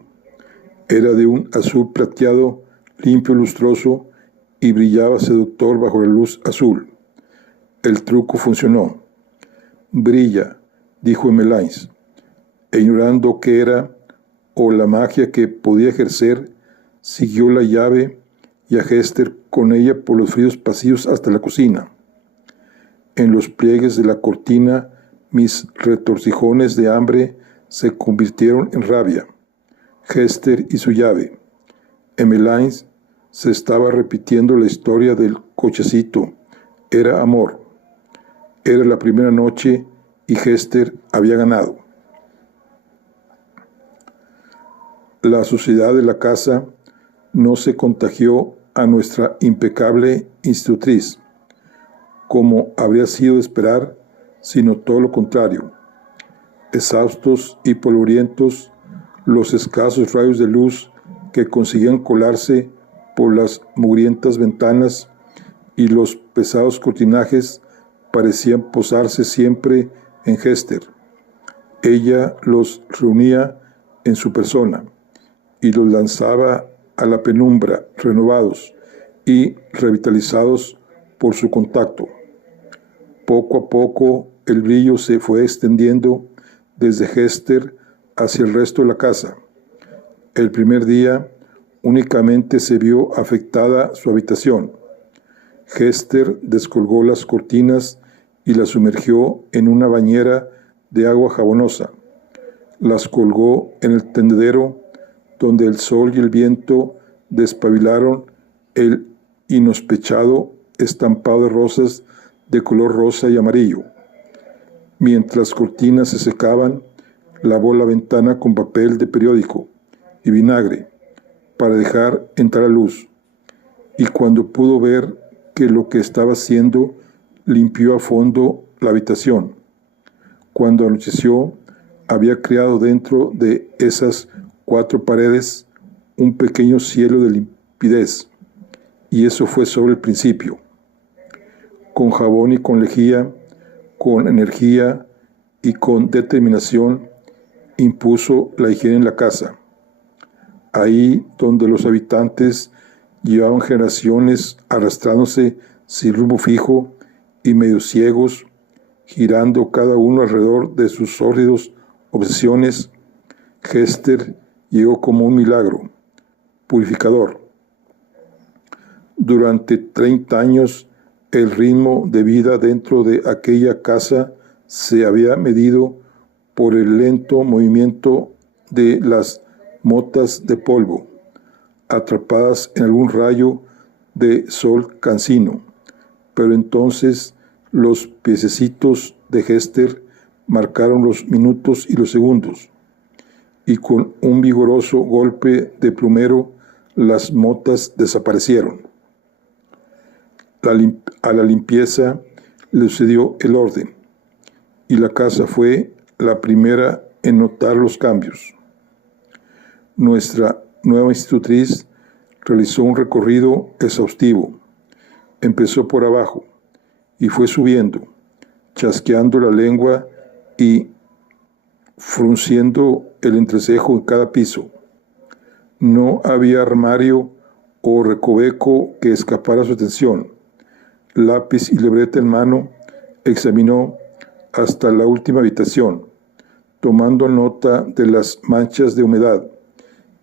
Era de un azul plateado, limpio y lustroso, y brillaba seductor bajo la luz azul. El truco funcionó. Brilla, dijo Emmeline, e ignorando qué era o la magia que podía ejercer, siguió la llave y a Hester con ella por los fríos pasillos hasta la cocina. En los pliegues de la cortina, mis retorcijones de hambre se convirtieron en rabia. Hester y su llave. Emmeline se estaba repitiendo la historia del cochecito. Era amor. Era la primera noche y Hester había ganado. La suciedad de la casa no se contagió a nuestra impecable institutriz. Como habría sido de esperar, sino todo lo contrario. Exhaustos y polvorientos, los escasos rayos de luz que conseguían colarse por las mugrientas ventanas y los pesados cortinajes parecían posarse siempre en Hester. Ella los reunía en su persona y los lanzaba a la penumbra, renovados y revitalizados por su contacto. Poco a poco el brillo se fue extendiendo desde Hester hacia el resto de la casa. El primer día únicamente se vio afectada su habitación. Hester descolgó las cortinas y las sumergió en una bañera de agua jabonosa. Las colgó en el tendedero donde el sol y el viento despabilaron el inospechado estampado de rosas de color rosa y amarillo. Mientras las cortinas se secaban, lavó la ventana con papel de periódico y vinagre para dejar entrar luz. Y cuando pudo ver que lo que estaba haciendo, limpió a fondo la habitación. Cuando anocheció, había creado dentro de esas 4 paredes un pequeño cielo de limpidez, y eso fue solo el principio. Con jabón y con lejía, con energía y con determinación, impuso la higiene en la casa. Ahí donde los habitantes llevaban generaciones arrastrándose sin rumbo fijo y medio ciegos, girando cada uno alrededor de sus sórdidos obsesiones, Hester llegó como un milagro purificador. Durante 30 años, el ritmo de vida dentro de aquella casa se había medido por el lento movimiento de las motas de polvo, atrapadas en algún rayo de sol cansino. Pero entonces los piececitos de Hester marcaron los minutos y los segundos, y con un vigoroso golpe de plumero las motas desaparecieron. A la limpieza le sucedió el orden, y la casa fue la primera en notar los cambios. Nuestra nueva institutriz realizó un recorrido exhaustivo. Empezó por abajo y fue subiendo, chasqueando la lengua y frunciendo el entrecejo en cada piso. No había armario o recoveco que escapara a su atención. Lápiz y libreta en mano, examinó hasta la última habitación, tomando nota de las manchas de humedad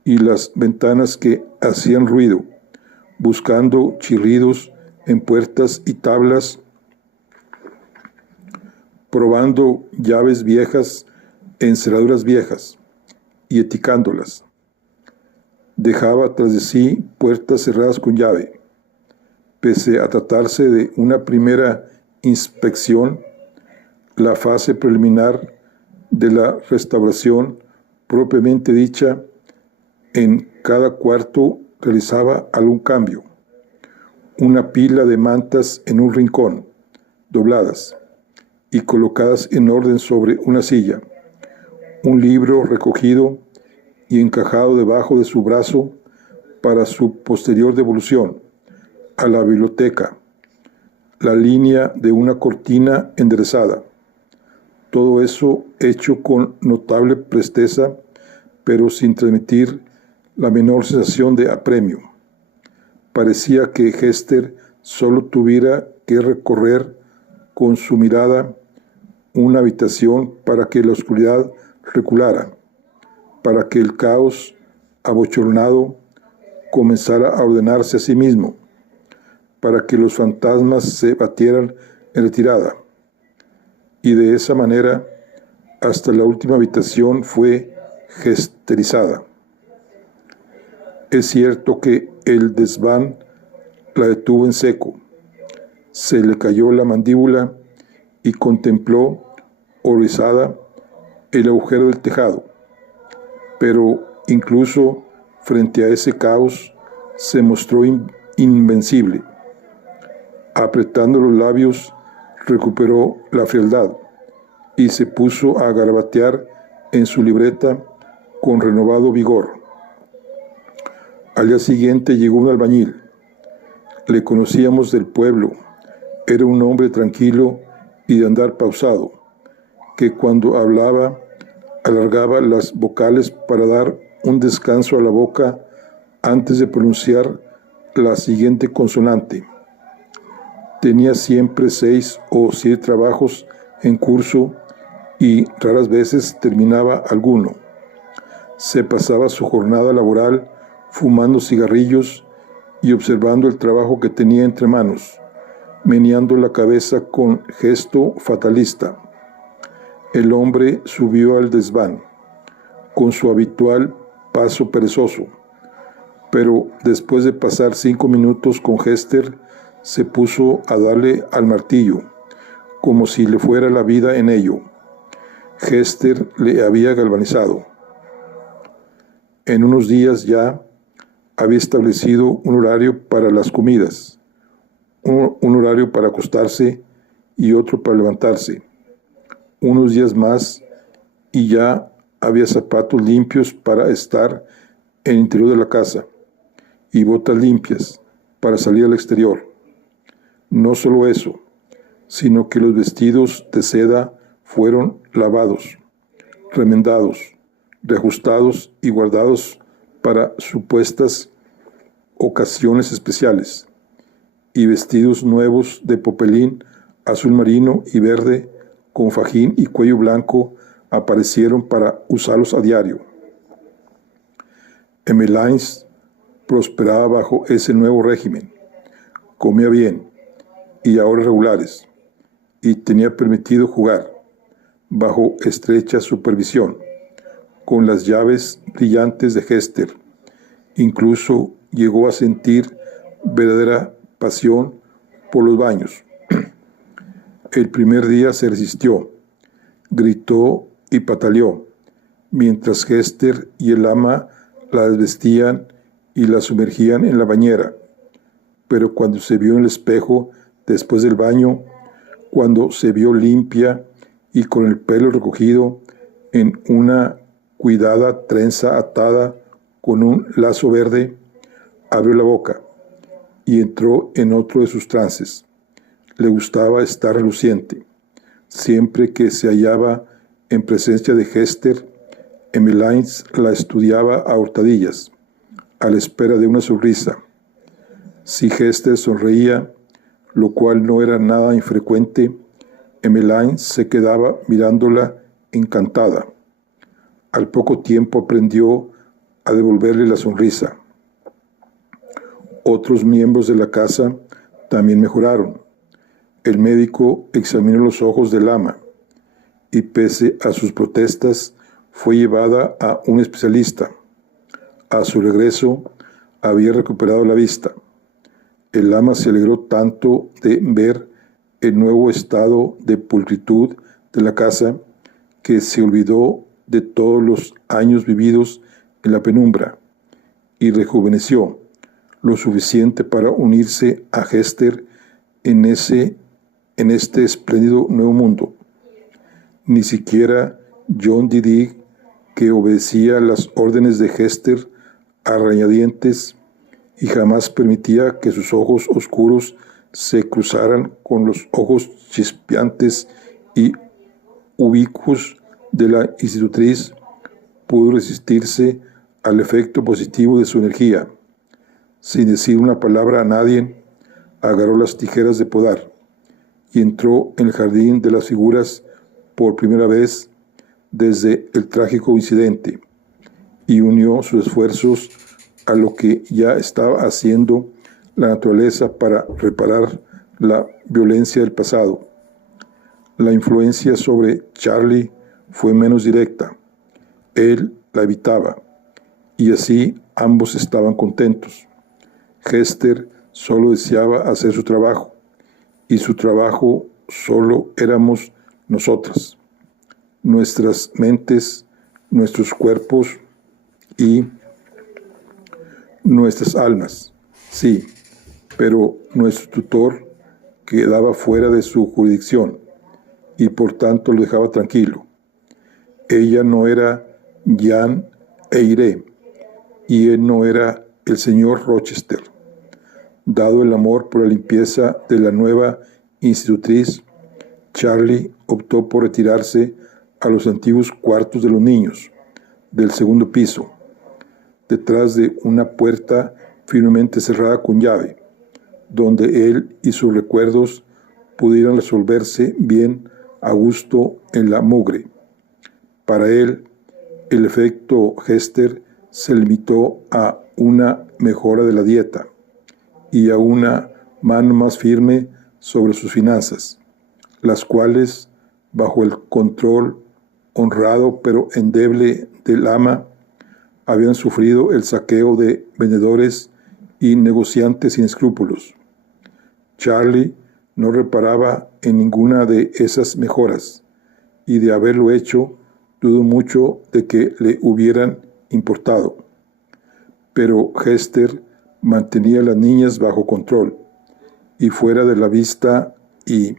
y las ventanas que hacían ruido, buscando chirridos en puertas y tablas, probando llaves viejas en cerraduras viejas y eticándolas. Dejaba tras de sí puertas cerradas con llave. Pese a tratarse de una primera inspección, la fase preliminar de la restauración propiamente dicha, en cada cuarto realizaba algún cambio. Una pila de mantas en un rincón, dobladas y colocadas en orden sobre una silla. Un libro recogido y encajado debajo de su brazo para su posterior devolución a la biblioteca. La línea de una cortina enderezada. Todo eso hecho con notable presteza, pero sin transmitir la menor sensación de apremio. Parecía que Hester solo tuviera que recorrer con su mirada una habitación para que la oscuridad reculara, para que el caos abochornado comenzara a ordenarse a sí mismo, para que los fantasmas se batieran en retirada. Y de esa manera, hasta la última habitación fue hesterizada. Es cierto que el desván la detuvo en seco. Se le cayó la mandíbula y contempló, horrorizada, el agujero del tejado. Pero incluso frente a ese caos se mostró invencible. Apretando los labios, recuperó la frialdad y se puso a garabatear en su libreta con renovado vigor. Al día siguiente llegó un albañil. Le conocíamos del pueblo. Era un hombre tranquilo y de andar pausado, que cuando hablaba alargaba las vocales para dar un descanso a la boca antes de pronunciar la siguiente consonante. Tenía siempre 6 o 7 trabajos en curso y raras veces terminaba alguno. Se pasaba su jornada laboral fumando cigarrillos y observando el trabajo que tenía entre manos, meneando la cabeza con gesto fatalista. El hombre subió al desván, con su habitual paso perezoso, pero después de pasar 5 minutos con Hester, se puso a darle al martillo, como si le fuera la vida en ello. Hester le había galvanizado. En unos días ya había establecido un horario para las comidas, un horario para acostarse y otro para levantarse. Unos días más y ya había zapatos limpios para estar en el interior de la casa y botas limpias para salir al exterior. No solo eso, sino que los vestidos de seda fueron lavados, remendados, reajustados y guardados para supuestas ocasiones especiales, y vestidos nuevos de popelín azul marino y verde con fajín y cuello blanco aparecieron para usarlos a diario. Emmeline prosperaba bajo ese nuevo régimen, comía bien y a horas regulares, y tenía permitido jugar, bajo estrecha supervisión, con las llaves brillantes de Hester. Incluso llegó a sentir verdadera pasión por los baños. El primer día se resistió, gritó y pataleó, mientras Hester y el ama la desvestían y la sumergían en la bañera. Pero cuando se vio en el espejo después del baño, cuando se vio limpia y con el pelo recogido en una cuidada trenza atada con un lazo verde, abrió la boca y entró en otro de sus trances. Le gustaba estar reluciente. Siempre que se hallaba en presencia de Hester, Emmeline la estudiaba a hurtadillas, a la espera de una sonrisa. Si Hester sonreía, lo cual no era nada infrecuente, Emmeline se quedaba mirándola encantada. Al poco tiempo aprendió a devolverle la sonrisa. Otros miembros de la casa también mejoraron. El médico examinó los ojos del ama y, pese a sus protestas, fue llevada a un especialista. A su regreso, había recuperado la vista. El ama se alegró tanto de ver el nuevo estado de pulcritud de la casa que se olvidó de todos los años vividos en la penumbra y rejuveneció lo suficiente para unirse a Hester en este espléndido nuevo mundo. Ni siquiera John Didig, que obedecía las órdenes de Hester a regañadientes y jamás permitía que sus ojos oscuros se cruzaran con los ojos chispeantes y ubicuos de la institutriz, pudo resistirse al efecto positivo de su energía. Sin decir una palabra a nadie, agarró las tijeras de podar y entró en el jardín de las figuras por primera vez desde el trágico incidente, y unió sus esfuerzos a lo que ya estaba haciendo la naturaleza para reparar la violencia del pasado. La influencia sobre Charlie fue menos directa. Él la evitaba, y así ambos estaban contentos. Hester solo deseaba hacer su trabajo, y su trabajo solo éramos nosotras, nuestras mentes, nuestros cuerpos y nuestras almas. Sí, pero nuestro tutor quedaba fuera de su jurisdicción, y por tanto lo dejaba tranquilo. Ella no era Jean Eyre y él no era el señor Rochester. Dado el amor por la limpieza de la nueva institutriz, Charlie optó por retirarse a los antiguos cuartos de los niños, del segundo piso, detrás de una puerta firmemente cerrada con llave, donde él y sus recuerdos pudieran resolverse bien a gusto en la mugre. Para él, el efecto Hester se limitó a una mejora de la dieta y a una mano más firme sobre sus finanzas, las cuales, bajo el control honrado pero endeble del ama, habían sufrido el saqueo de vendedores y negociantes sin escrúpulos. Charlie no reparaba en ninguna de esas mejoras, y de haberlo hecho, dudo mucho de que le hubieran importado. Pero Hester mantenía a las niñas bajo control y fuera de la vista, y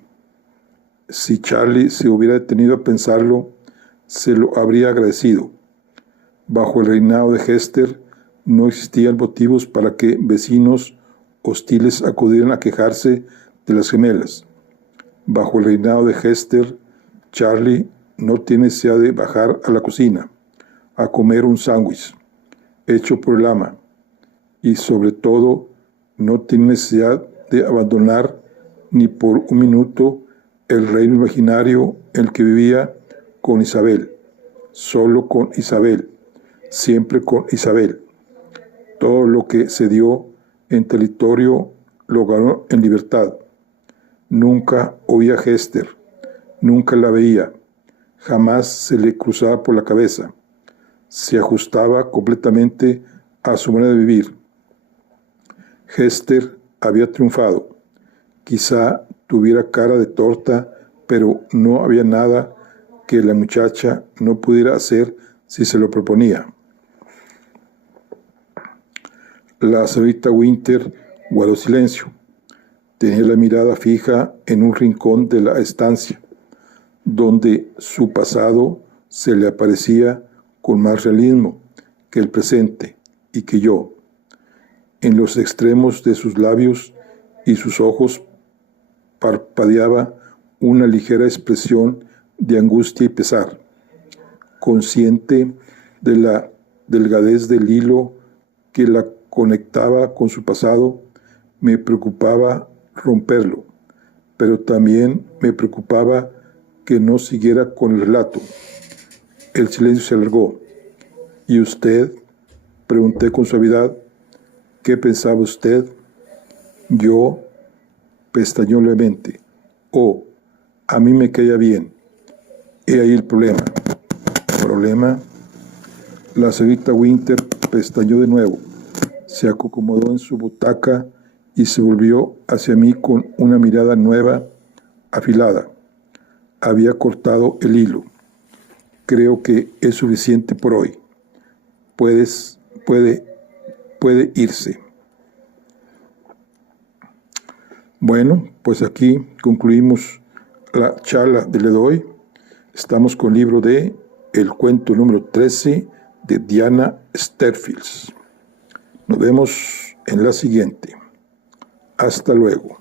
si Charlie se hubiera detenido a pensarlo, se lo habría agradecido. Bajo el reinado de Hester no existían motivos para que vecinos hostiles acudieran a quejarse de las gemelas. Bajo el reinado de Hester, Charlie no tiene necesidad de bajar a la cocina a comer un sándwich hecho por el ama, y sobre todo no tiene necesidad de abandonar ni por un minuto el reino imaginario en el que vivía con Isabel, solo con Isabel, siempre con Isabel. Todo lo que se dio en territorio lo ganó en libertad. Nunca oía a Hester, nunca la veía, jamás se le cruzaba por la cabeza. Se ajustaba completamente a su manera de vivir. Hester había triunfado. Quizá tuviera cara de torta, pero no había nada que la muchacha no pudiera hacer si se lo proponía. La señorita Winter guardó silencio. Tenía la mirada fija en un rincón de la estancia, donde su pasado se le aparecía con más realismo que el presente y que yo. En los extremos de sus labios y sus ojos parpadeaba una ligera expresión de angustia y pesar. Consciente de la delgadez del hilo que la conectaba con su pasado, me preocupaba romperlo, pero también me preocupaba que no siguiera con el relato. El silencio se alargó. ¿Y usted? Pregunté con suavidad. ¿Qué pensaba usted? Yo pestañeó levemente. Oh, a mí me caía bien. He ahí el problema. ¿Problema? La señorita Winter pestañeó de nuevo. Se acomodó en su butaca y se volvió hacia mí con una mirada nueva, afilada. Había cortado el hilo. Creo que es suficiente por hoy. Puede irse. Bueno, pues aquí concluimos la charla de hoy. Estamos con el libro de El cuento número 13 de Diana Sterfields. Nos vemos en la siguiente. Hasta luego.